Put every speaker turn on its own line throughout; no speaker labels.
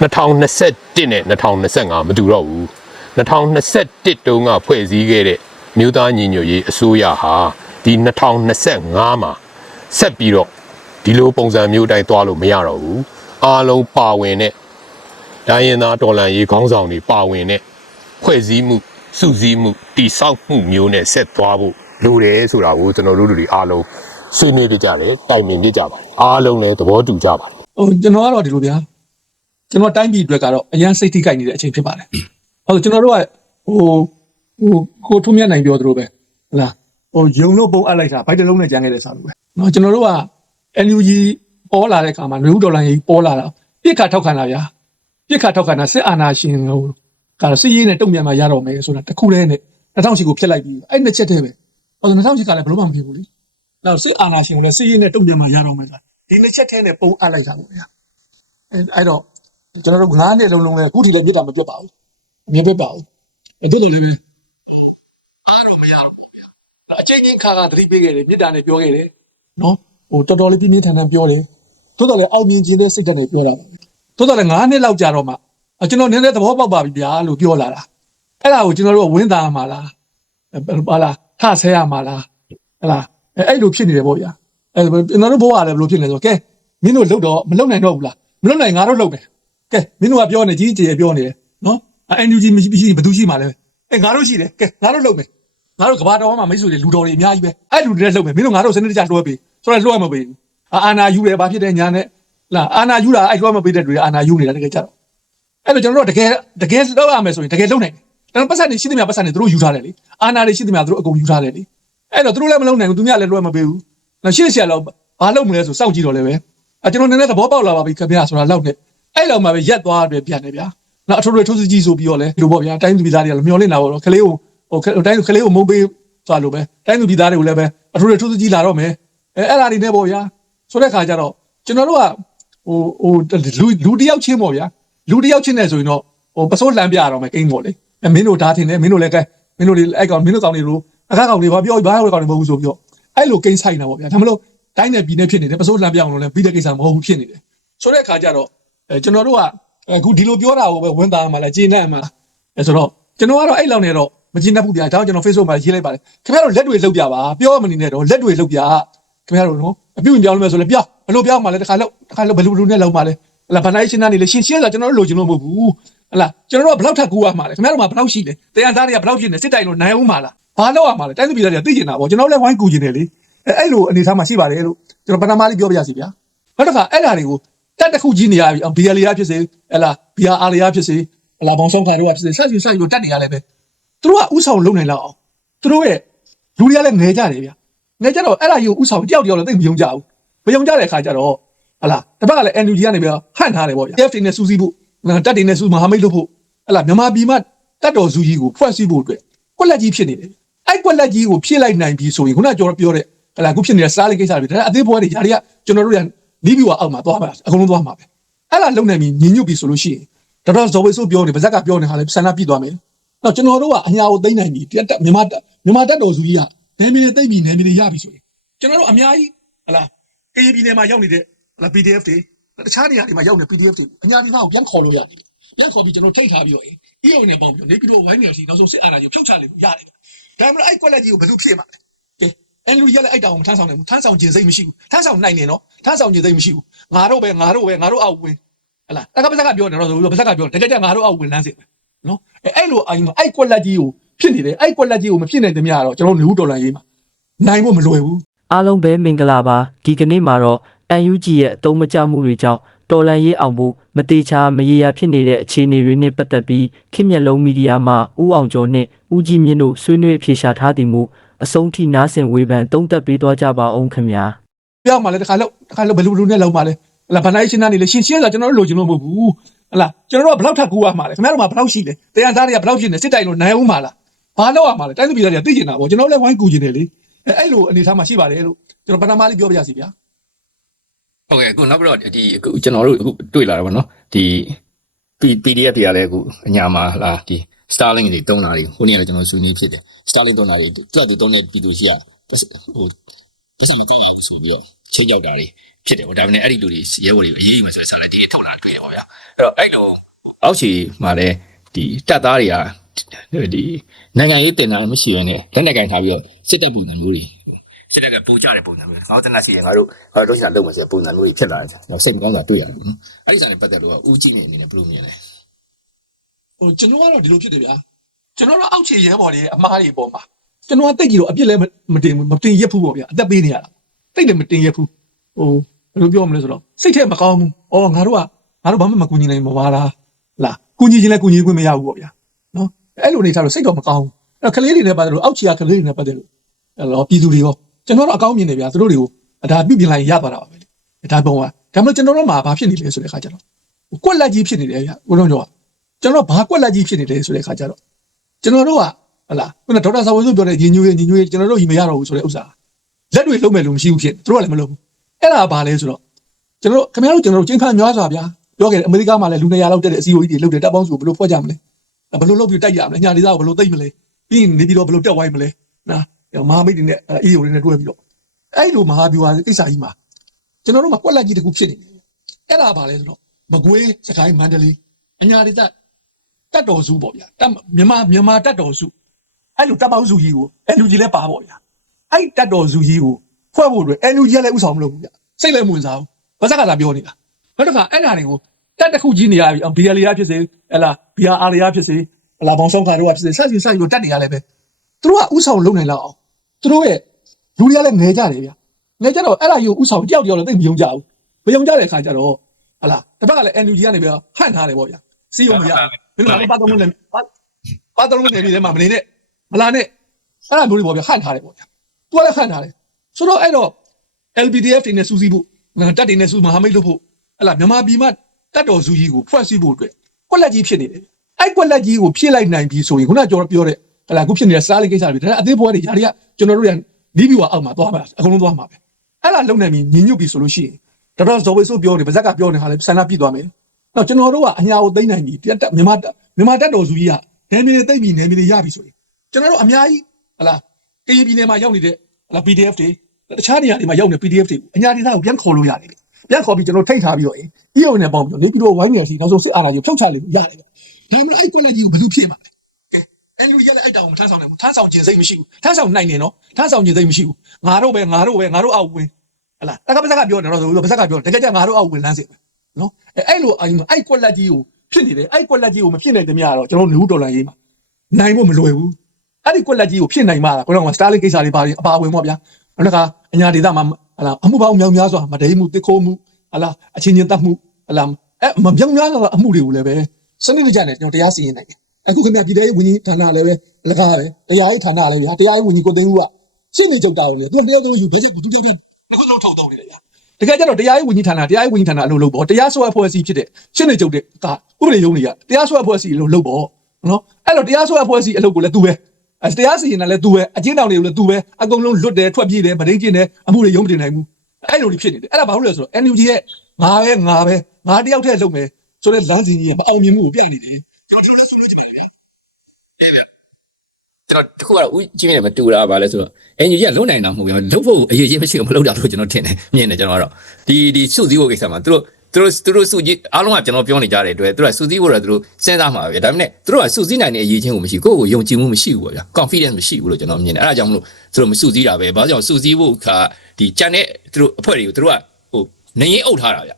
2021နဲ့2025မတူတော့ဘူး2021တုန်းကဖွဲ့စည်းခဲ့တဲ့မြို့သားညီညွတ်ရေးအစိုးရဟာဒီ2025မှာဆက်ပြီးတော့ဒီလိုပုံစံမျိုးတိုင်းသွားလို့မရတော့ဘူးအားလုံးပါဝင်တဲ့ဒိုင်းရင်သားတော်လန်ရေးခေါင်းဆောင်တွေပါဝင်တဲ့ဖွဲ့စည်းမှုစုစည်းမှုတိဆောက်မှုမျိုးနဲ့ဆက်သွားဖို့လိုတယ်ဆိုတာကိုကျွန်တော်တို့တွေအားလုံးဆွေးနွေးပြကြတယ်တိုင်ပင်ပြကြပါတယ်အားလုံးလည်းသဘောတူကြပါတယ်
ဟိုကျွန်တော်ကတော့ဒီလိုဗျာ ကျွန်တော်တိုင်းပြည်အတွက်ကတော့အရန်စိတ်ထိခိုက်နေတဲ့အချိန်ဖြစ်ပါတယ်။ဟုတ်ကျွန်တော်တို့ကဟိုဟိုကိုထုံးမြတ်နိုင်ပြောသလိုပဲဟလားဟိုယုံလို့ပုံအပ်လိုက်တာဘိုက်တလုံးနဲ့ကြံခဲ့တဲ့စာလိုပဲ။နော်ကျွန်တော်တို့က NUG ပေါ်လာတဲ့အခါမှာနယူဒေါ်လာကြီးပေါ်လာတာပြစ်ခါထောက်ခံတာဗျာ။ပြစ်ခါထောက်ခံတာစစ်အာဏာရှင်ဟိုကတော့စစ်ရေးနဲ့တုံ့ပြန်မှရတော့မယ်ဆိုတာတခုတည်းနဲ့2000ကိုဖျက်လိုက်ပြီးအဲ့နှစ်ချက်တည်းပဲ။ဟုတ်2000ကလည်းဘလို့မှမဖြစ်ဘူးလေ။နောက်စစ်အာဏာရှင်ကိုလည်းစစ်ရေးနဲ့တုံ့ပြန်မှရတော့မယ်ဆိုတာဒီနှစ်ချက်တည်းနဲ့ပုံအပ်လိုက်တာပေါ့ဗျာ။အဲ့အဲ့တော့ ကျွန်တော်တို့ငါးနှစ်လုံးလုံးလဲအခုထိလည်းမြစ်တာမပြတ်ပါဘူးအမြင်ပြတ်ပါဘူးအဲ့ဒါလိုလည်းပဲအားတော့မရတော့ဘူးဗျာအချိန်ချင်းခါခါသတိပေးခဲ့တယ်မြစ်တာနဲ့ပြောခဲ့တယ်နော်ဟိုတော်တော်လေးပြင်းပြင်းထန်ထန်ပြောတယ်သို့တော်လည်းအောင်မြင်ခြင်းတဲ့စိတ်ဓာတ်နဲ့ပြောတာပါသို့တော်လည်းငါးနှစ်လောက်ကြာတော့မှအကျွန်တော်နည်းနည်းသဘောပေါက်ပါပြီဗျာလို့ပြောလာတာအဲ့ဒါကိုကျွန်တော်တို့ကဝင်းသားမှာလားဘာလားထဆဲရမှာလားဟဲ့လားအဲ့အဲ့လိုဖြစ်နေတယ်ပေါ့ဗျာအဲ့ကျွန်တော်တို့ဘဝကလည်းဘယ်လိုဖြစ်နေလဲဆိုတော့ကဲမင်းတို့လုတ်တော့မလုတ်နိုင်တော့ဘူးလားမလွတ်နိုင်ငါတို့လုပ်တယ် ကဲမင်းတို့ကပြောနေကြီးကြီးပြောနေတယ်နော်အန်ယူဂျီမရှိမရှိဘယ်သူရှိမှလဲအဲငါတို့ရှိတယ်ကဲငါတို့လုပ်မယ်ငါတို့ကဘာတော်မှမိတ်ဆွေတွေလူတော်တွေအများကြီးပဲအဲ့လူတွေလည်းလုပ်မယ်မင်းတို့ငါတို့စနစ်တကျလွှဲပေးဆိုတော့လွှဲမပေးဘူးအာအာနာယူတယ်ဘာဖြစ်တယ်ညာနဲ့လာအာနာယူတာအဲ့လွှဲမပေးတဲ့တွေအာနာယူနေတာတကယ်ကြတော့အဲ့တော့ကျွန်တော်တို့တကယ်တကယ်လုပ်ရမယ်ဆိုရင်တကယ်လုပ်နိုင်တယ်ဒါပေမဲ့ပတ်စံနေရှိသမျှပတ်စံနေသူတို့ယူထားတယ်လေအာနာတွေရှိသမျှသူတို့အကုန်ယူထားတယ်လေအဲ့တော့သူတို့လည်းမလုပ်နိုင်ဘူးသူများလည်းလွှဲမပေးဘူးနောက်ရှေ့ဆရာလောက်ဘာလုပ်မလဲဆိုစောင့်ကြည့်တော့လည်းပဲအဲကျွန်တော်နည်းနည်းသဘောပေါက်လာပါပြီခင်ဗျာဆိုတာလောက်နဲ့ အဲ့လောက်မှပဲရက်သွားတယ်ပြန်တယ်ဗျာနောက်အထွေထွေထိုးစစ်ကြီးဆိုပြီးတော့လဲလို့ပေါ့ဗျာတိုင်းသူပြည်သားတွေကလည်းမျောလင့်တာပေါ့နော်ကလေးကိုဟိုတိုင်းကလေးကိုမုန်းပေးသွားလို့ပဲတိုင်းသူပြည်သားတွေကိုလည်းပဲအထွေထွေထိုးစစ်ကြီးလာတော့မယ်အဲအဲ့ဒါတွေနဲ့ပေါ့ဗျာဆိုတဲ့ခါကျတော့ကျွန်တော်တို့ကဟိုဟိုလူလူတယောက်ချင်းပေါ့ဗျာလူတယောက်ချင်းနဲ့ဆိုရင်တော့ဟိုပစိုးလမ်းပြရတော့မယ်ကိန်းပေါ့လေအဲမင်းတို့ဓာတ်ထင်တယ်မင်းတို့လည်းကဲမင်းတို့လည်းအဲ့ကောင်မင်းတို့ကောင်တွေလိုအခါကောင်တွေဘာပြောဘာကောင်တွေမဟုတ်ဘူးဆိုပြီးတော့အဲ့လိုကိန်းဆိုင်တာပေါ့ဗျာဒါမလို့တိုင်းနယ်ပြည်နယ်ဖြစ်နေတယ်ပစိုးလမ်းပြအောင်လို့လည်းပြီးတဲ့ကိစ္စမဟုတ်ဘူးဖြစ်နေတယ်ဆိုတဲ့ခါကျတော့ အဲကျွန်တော်တို့ကအခုဒီလိုပြောတာကိုပဲဝန်သားမှာလဲဂျင်းနဲ့မှာအဲဆိုတော့ကျွန်တော်ကတော့အဲ့လောက်နေတော့မဂျင်းတတ်ဘူးဗျာဒါကြောင့်ကျွန်တော် Facebook မှာရေးလိုက်ပါတယ်ခင်ဗျားတို့လက်တွေလှုပ်ပြပါပြောမနေနဲ့တော့လက်တွေလှုပ်ပြခင်ဗျားတို့နော်အပြုတ်ပြောင်းလို့မယ်ဆိုလဲပြောဘလို့ပြောင်းမှလဲတစ်ခါလောက်တစ်ခါလောက်ဘလို့ဘလို့နဲ့လောက်မှလဲဟလာဗနိုင်ရှင်းနေလေရှင်းရှင်းဆိုကျွန်တော်တို့လိုချင်လို့မဟုတ်ဘူးဟလာကျွန်တော်တို့ကဘလောက်ထပ်ကူရမှာလဲခင်ဗျားတို့မှာဘလောက်ရှိလဲတရားသားတွေကဘလောက်ဖြစ်နေစစ်တိုင်လို့နိုင်အောင်မှာလားဘာလို့ရမှာလဲတိုင်းသူပြည်သားတွေကသိကျင်တာပေါ့ကျွန်တော်လည်းဝိုင်းကူကျင်တယ်လေအဲအဲ့လိုအနေထားမှာရှိပါတယ်လို့ကျွန်တော်ပထမလေးပြောပြရစီဗျာနောက်တစ်ခါအဲ့ဓာတွေကို တက်တစ်ခုကြီးနေရပြီဘီယာလီယာဖြစ်စေဟလာဘီယာအာလီယာဖြစ်စေဟလာဘောင်ဆောင်ခါတို့ကဖြစ်စေဆက်ယူဆက်ယူတက်နေရလဲပဲသူတို့ကဥဆောင်လုံနိုင်လောက်အောင်သူတို့ရဲ့လူတွေကလည်းငဲကြတယ်ဗျငဲကြတော့အဲ့ဒါကြီးကိုဥဆောင်တယောက်တယောက်လည်းသိမယုံကြဘူးမယုံကြတဲ့အခါကျတော့ဟလာတစ်ပတ်ကလည်း NUG ကနေပြီးဟန့်ထားတယ်ပေါ့ဗျ FT နဲ့စူးစီးဖို့တက်တင်နဲ့စူးမဟာမိတ်လို့ဖို့ဟလာမြန်မာပြည်မှာတက်တော်စုကြီးကိုဖွဲ့စည်းဖို့အတွက်ကွက်လက်ကြီးဖြစ်နေတယ်အဲ့ကွက်လက်ကြီးကိုဖြည့်လိုက်နိုင်ပြီဆိုရင်ခုနကကျွန်တော်ပြောတဲ့ဟလာခုဖြစ်နေတဲ့စားလေးကိစ္စတွေဒါအသေးပွဲတွေຢာတွေကကျွန်တော်တို့က နီးပြီးတော့အောက်မှာသွားမှာအကုန်လုံးသွားမှာပဲအဲ့လာလုံနေပြီညီညွတ်ပြီဆိုလို့ရှိရင်တော်တော်ဇော်ဝေဆိုးပြောနေပါဇက်ကပြောနေဟာလေဆန္ဒပြည့်သွားမယ်တော့ကျွန်တော်တို့ကအညာကိုသိမ့်နိုင်ပြီတက်တက်မြန်မာတက်မြန်မာတက်တော်စုကြီးကနယ်မြေသိမ့်ပြီနယ်မြေတွေရပြီဆိုရင်ကျွန်တော်တို့အများကြီးဟလာ KP နယ်မှာရောက်နေတဲ့ဟလာ PDF တွေတခြားနေရာတွေမှာရောက်နေ PDF တွေအညာဒီသားကိုပြန်ခေါ်လို့ရတယ်ပြန်ခေါ်ပြီးကျွန်တော်ထိတ်ထားပြီးတော့အေး EO နဲ့ပုံပြီးနေပြီးတော့ဝိုင်းနေစီနောက်ဆုံးစစ်အာဏာကြီးဖြုတ်ချလိုက်လို့ရတယ်ဒါမှမဟုတ်အဲ့ကွက်လက်ကြီးကိုဘယ်သူဖြည့်မှာလဲကဲ အဲ့လူရလည်းအဲ့တောင်မထမ်းဆောင်နိုင်ဘူးထမ်းဆောင်ခြင်းစိတ်မရှိဘူးထမ်းဆောင်နိုင်နေနော်ထမ်းဆောင်ခြင်းစိတ်မရှိဘူးငါတို့ပဲငါတို့ပဲငါတို့အောက်ဝင်ဟလာတက္ကပစကပြောနေတော့ဆိုပြီးပစကပြောတကယ်ကြငါတို့အောက်ဝင်လမ်းစစ်ပဲနော်အဲအဲ့လိုအိုင်အဲ့ကွက်လက်ကြီးကိုဖြစ်နေတယ်အဲ့ကွက်လက်ကြီးကိုမဖြစ်နိုင်သမျှတော့ကျွန်တော်လူဒေါ်လာရေးမှာနိုင်ဖို့မလွယ်ဘူး
အားလုံးပဲမင်္ဂလာပါဒီကနေ့မှာတော့ UNG ရဲ့အတုံးမကျမှုတွေကြောင့်တော်လန်ရေးအောင်ဖို့မတေချာမရေရာဖြစ်နေတဲ့အခြေအနေတွေနဲ့ပတ်သက်ပြီးခင်မျက်လုံးမီဒီယာမှဦးအောင်ကျော်နဲ့ဦးကြည်မြင့်တို့ဆွေးနွေးဖြေရှာထားသည်မူ အဆုံးထိနားဆင်ဝေဖန်တုံးသက်ပေးသွားကြပါအောင်ခင်ဗျာ
ပြောင်းမှလည်းတစ်ခါလောက်တစ်ခါလောက်ဘယ်လိုဘယ်လိုနဲ့လောက်မှလဲဟလာဗနိုင်ရှင်းနေလေရှင်းရှင်းဆိုကျွန်တော်တို့လိုချင်လို့မဟုတ်ဘူးဟလာကျွန်တော်တို့ကဘလောက်ထပ်ကူရမှာလဲခင်ဗျားတို့မှာဘလောက်ရှိလဲတရားသားတွေကဘလောက်ဖြစ်နေစစ်တိုင်လို့နိုင်အောင်မှာလားဘာလို့ရမှာလဲတိုင်းသူပြည်သားတွေကသိကျင်တာပေါ့ကျွန်တော်လည်းဝိုင်းကူကျင်တယ်လေအဲအဲ့လိုအနေထားမှာရှိပါတယ်လို့ကျွန်တော်ပထမလေးပြောပြရစီဗျာ
ဟုတ်ကဲ့အခုနောက်ပြီးတော့ဒီအခုကျွန်တော်တို့အခုတွေ့လာတယ်ဗောနော်ဒီ P- PDF တွေကလည်းအခုအညာမှာလာဒီ Starlink တွေတုံးတာတွေဟိုနေ့ကလည်းကျွန်တော်ဆွေးနွေးဖြစ်တယ် Starlink တုံးတာတွေတွက်တွေတုံးတဲ့ဗီဒီယိုရှိရဟိုဒီစံကြည့်ရဆိုပြီးချိန်ကြောက်တာတွေဖြစ်တယ်ဗောဒါပေမဲ့အဲ့ဒီလူတွေရဲဘော်တွေအရေးယူမယ်ဆိုတဲ့စာလည်းဒီနေ့ထုတ်လာတွေ့ရပါဗျာတော့အဲ့လိုအောက်ခြေမှာလည်းဒီတပ်သားတွေကဒီနိုင်ငံရေးတင်တာမရှိဘဲနဲ့လက်နက်ကင်ထားပြီးတော့စစ်တပ်ပုံစံမျိုးတွေစစ်တပ်ကပူကြတဲ့ပုံစံမျိုးငါတို့တနက်ရှိရင်ငါတို့ငါတို့ရှာလုံးမယ်ဆိုတဲ့ပုံစံမျိုးတွေဖြစ်လာတယ်ကျွန်တော်စိတ်မကောင်းတာတွေ့ရတယ်ပေါ့နော်အဲ့ဒီစာနဲ့ပတ်သက်လို့ကဦးကြည့်မြင်အနေနဲ့ဘယ်လိုမြင်လဲ
ဟိုကျွန်တော်ကတော့ဒီလိုဖြစ်တယ်ဗျာကျွန်တော်တို့အောက်ခြေရဲဘော်တွေအမားတွေပေါ်မှာကျွန်တော်ကတိတ်ကြီးတော့အပြစ်လည်းမတင်ဘူးမတင်ရက်ဘူးပေါ့ဗျာအသက်ပေးနေရတာတိတ်လည်းမတင်ရက်ဘူးဟိုဘယ်လိုပြောမလဲဆိုတော့စိတ်ထဲမကောင်းဘူးအော်ငါတို့ကငါတို့ဘာမှမကူညီနိုင်ဘူးပါလားလာကူညီခြင်းလည်းကူညီခွင့်မရဘူးပေါ့ဗျာနော်အဲ့လိုနေထားတော့စိတ်တော့မကောင်းဘူးအဲ့ကလေးတွေနဲ့ပတ်သက်လို့အောက်ခြေကကလေးတွေနဲ့ပတ်သက်လို့အဲ့တော့ပြည်သူတွေရောကျွန်တော်တို့အကောင်းမြင်နေဗျာသူတို့တွေကိုဒါပြုပြင်လိုက်ရသွားတာပါပဲလေဒါပုံကဒါမှမဟုတ်ကျွန်တော်တို့မှာဘာဖြစ်နေလဲဆိုတဲ့ခါကျတော့ကွက်လက်ကြီးဖြစ်နေတယ်ဗျာဦးလုံးကျော်က ကျွန်တော်ဘာကွက်လက်ကြီးဖြစ်နေတယ်ဆိုတဲ့ခါကျတော့ကျွန်တော်တို့ကဟလာခုနဒေါက်တာဆာဝန်စုပြောတဲ့ညီညွတ်ရေးညီညွတ်ရေးကျွန်တော်တို့ကြီးမရတော့ဘူးဆိုတဲ့ဥစ္စာလက်တွေလုံးမဲ့လို့မရှိဘူးဖြစ်သူတို့ကလည်းမလုပ်ဘူးအဲ့ဒါဘာလဲဆိုတော့ကျွန်တော်တို့ခင်ဗျားတို့ကျွန်တော်တို့ကျင်းခါများစွာဗျာပြောခဲ့တယ်အမေရိကမှာလည်းလူနေရာလောက်တက်တဲ့အစည်းအဝေးတွေလုပ်တယ်တပ်ပေါင်းစုဘယ်လိုဖွဲ့ကြမလဲဘယ်လိုလုပ်ပြီးတိုက်ရမလဲညာဒေသကိုဘယ်လိုသိမ့်မလဲပြီးရင်နေပြီးတော့ဘယ်လိုတက်ဝိုင်းမလဲနော်မဟာမိတ်တွေနဲ့အေးရိုတွေနဲ့တွဲပြီးတော့အဲ့လိုမဟာဗျူဟာကိစ္စကြီးမှာကျွန်တော်တို့မှာကွက်လက်ကြီးတစ်ခုဖြစ်နေတယ်အဲ့ဒါဘာလဲဆိုတော့မကွေးစကိုင်းမန္တလေးအညာဒေသ တက်တော်စုပေါ့ဗျာတက်မြန်မာမြန်မာတက်တော်စုအဲ့လိုတက်ပေါင်းစုကြီးကို NUG လည်းပါပေါ့ဗျာအဲ့တက်တော်စုကြီးကိုဖွဲ့ဖို့အတွက် NUG ကလည်းဥဆောင်မလုပ်ဘူးဗျာစိတ်လည်းမဝင်စားဘူးဘာစကားသာပြောနေတာနောက်တစ်ခါအဲ့ဓာတွေကိုတက်တစ်ခုကြီးနေရပြီ BL ရဖြစ်စေဟလာ BR ရဖြစ်စေဟလာဘောင်ဆောင်ခါတို့ကဖြစ်စေစသဖြင့်စသဖြင့်တက်နေရလဲပဲသူတို့ကဥဆောင်လုပ်နိုင်လောက်အောင်သူတို့ရဲ့လူတွေကလည်းငဲကြတယ်ဗျာငဲကြတော့အဲ့ဒါကြီးကိုဥဆောင်တယောက်တယောက်လည်းသိမယုံကြဘူးမယုံကြတဲ့အခါကျတော့ဟလာတစ်ဖက်ကလည်း NUG ကနေပြီးတော့ဟန့်ထားတယ်ပေါ့ဗျာစီယုံမရဘူး မင်းတို့ကပါတော့မလဲပါတော့မလဲဒီထဲမှာမနေနဲ့မလာနဲ့အဲ့ဒါမျိုးတွေပေါ့ဗျဟန့်ထားတယ်ပေါ့ဗျသူကလည်းဟန့်ထားတယ်ဆိုတော့အဲ့တော့ LPDF တွေနဲ့စူးစီးဖို့တက်တွေနဲ့စူးမဟာမိတ်လို့ဖို့အဲ့လားမြန်မာပြည်မှာတက်တော်စုကြီးကိုဖွဲ့စည်းဖို့အတွက်ကွက်လက်ကြီးဖြစ်နေတယ်အဲ့ကွက်လက်ကြီးကိုဖြည့်လိုက်နိုင်ပြီဆိုရင်ခုနကကျွန်တော်ပြောတဲ့ဟလာခုဖြစ်နေတဲ့စားလေးကိစ္စတွေဒါအသေးဘွားတွေຢာတွေကကျွန်တော်တို့ရဒီဘီဝါအောက်မှာသွားမှာအကုန်လုံးသွားမှာပဲအဲ့လားလုံနေပြီညီညွတ်ပြီဆိုလို့ရှိရင်တော်တော်ဇော်ဝေဆိုပြောနေပါဇက်ကပြောနေဟာလဲဆန္ဒပြည့်သွားမယ် တော့ကျွန်တော်တို့ကအညာကိုသိမ့်နိုင်ပြီတက်မြန်မာမြန်မာတက်တော်စုကြီးကနယ်မြေတွေသိမ့်ပြီနယ်မြေတွေရပြီဆိုရင်ကျွန်တော်တို့အများကြီးဟလာကရင်ပြည်နယ်မှာရောက်နေတဲ့ဟလာ PDF တွေတခြားနေရာတွေမှာရောက်နေ PDF တွေအညာဒေသကိုပြန်ခေါ်လို့ရတယ်ပြန်ခေါ်ပြီးကျွန်တော်ထိတ်ထားပြီးတော့အင်း EO နဲ့ပေါင်းပြီးတော့နေပြီးတော့ဝိုင်းနေရစီနောက်ဆုံးစစ်အာဏာကြီးကိုဖြုတ်ချလိမ့်မယ်ရတယ်ဒါမှမဟုတ်အဲ့ကွက်လက်ကြီးကိုဘယ်သူဖြစ်မှာလဲကဲအဲ့လူကြီးကလည်းအဲ့တောင်မထမ်းဆောင်နိုင်ဘူးထမ်းဆောင်ခြင်းစိတ်မရှိဘူးထမ်းဆောင်နိုင်နေနော်ထမ်းဆောင်ခြင်းစိတ်မရှိဘူးငါတို့ပဲငါတို့ပဲငါတို့အောက်ဝင်ဟလာတက္ကပစကပြောနေတော့ဆိုပစကပြောတကယ်ကြငါတို့အောက်ဝင်လမ်းစစ်ပဲ နော်အဲ့လိုအဲ့အဲ့ကွက်လက်ကြီးကိုဖြစ်နေတယ်အဲ့ကွက်လက်ကြီးကိုမဖြစ်နိုင်တဲ့မြတ်တော့ကျွန်တော်တို့ဒေါ်လာရေးမှာနိုင်ဖို့မလွယ်ဘူးအဲ့ဒီကွက်လက်ကြီးကိုဖြစ်နိုင်မှာလားကိုတော့စတားလင်းကိစ္စတွေပါအပါဝင်ပေါ့ဗျာနောက်တစ်ခါအညာဒေသမှာဟလာအမှုပေါင်းမြောင်များစွာမဒိမှုတစ်ခိုးမှုဟလာအချင်းချင်းတတ်မှုဟလာအဲမမြောင်များစွာအမှုတွေကိုလည်းပဲစနစ်တကျနဲ့ကျွန်တော်တရားစီရင်နိုင်တယ်အခုခင်ဗျပြည်ထောင်ရေးဝန်ကြီးဌာနလည်းပဲလကားပဲတရားရေးဌာနလည်းဗျာတရားရေးဝန်ကြီးကိုသိန်းဦးကရှင်းနေကြတာကိုလေသူကတယောက်တည်းယူဘယ်ချက်ကိုသူတယောက်တည်းခုလုံးထုတ်တော့နေတယ်ဗျာ တကယ်ကြတော့တရားရေးဝန်ကြီးဌာနတရားရေးဝန်ကြီးဌာနအလုပ်လုပ်ပေါ့တရားစွဲအဖွဲ့အစည်းဖြစ်တဲ့ရှင်းနေကြတဲ့ကဥပဒေရုံးတွေကတရားစွဲအဖွဲ့အစည်းအလုပ်လုပ်ပေါ့နော်အဲ့တော့တရားစွဲအဖွဲ့အစည်းအလုပ်ကိုလည်းသူပဲအဲတရားစီရင်တာလည်းသူပဲအကျဉ်းတောင်တွေကိုလည်းသူပဲအကုန်လုံးလွတ်တယ်ထွက်ပြေးတယ်ဗဒိန်းကျင်းတယ်အမှုတွေရုံးမတင်နိုင်ဘူးအဲ့လိုတွေဖြစ်နေတယ်အဲ့ဒါဘာလို့လဲဆိုတော့ NUG ရဲ့ငါပဲငါပဲငါတယောက်တည်းလုပ်မယ်ဆိုတော့လမ်းစဉ်ကြီးရဲ့မအောင်မြင်မှုကိုပြိုင်နေတယ်ကျွန်တော်တို့လည်းဆွေးနွေး ကြပါလေဗျာ
ကျွန်တော်တခုကတော့ဦးကြည့်မြင်မတူတာပါလဲဆိုတော့အင်ဂျီကလုံးနိုင်တာမဟုတ်ဘူးလုံးဖို့အရေးကြီးမရှိဘူးမလုံးတာလို့ကျွန်တော်ထင်တယ်မြင်တယ်ကျွန်တော်ကတော့ဒီဒီစုစည်းဖို့ကိစ္စမှာသူတို့သူတို့သူတို့စုကြည့်အားလုံးကကျွန်တော်ပြောနေကြတဲ့အတွက်သူတို့ကစုစည်းဖို့တော့သူတို့စဉ်းစားမှာပဲဒါပေမဲ့သူတို့ကစုစည်းနိုင်တဲ့အရေးချင်းကိုမရှိကိုယ့်ကိုယုံကြည်မှုမရှိဘူးပေါ့ဗျာ confidence မရှိဘူးလို့ကျွန်တော်မြင်တယ်အဲ့ဒါကြောင့်မလို့သူတို့မစုစည်းတာပဲဘာကြောင့်စုစည်းဖို့ခါဒီကြံတဲ့သူတို့အဖွဲ့တွေကိုသူတို့ကဟိုနေရင်အုပ်ထားတာဗျ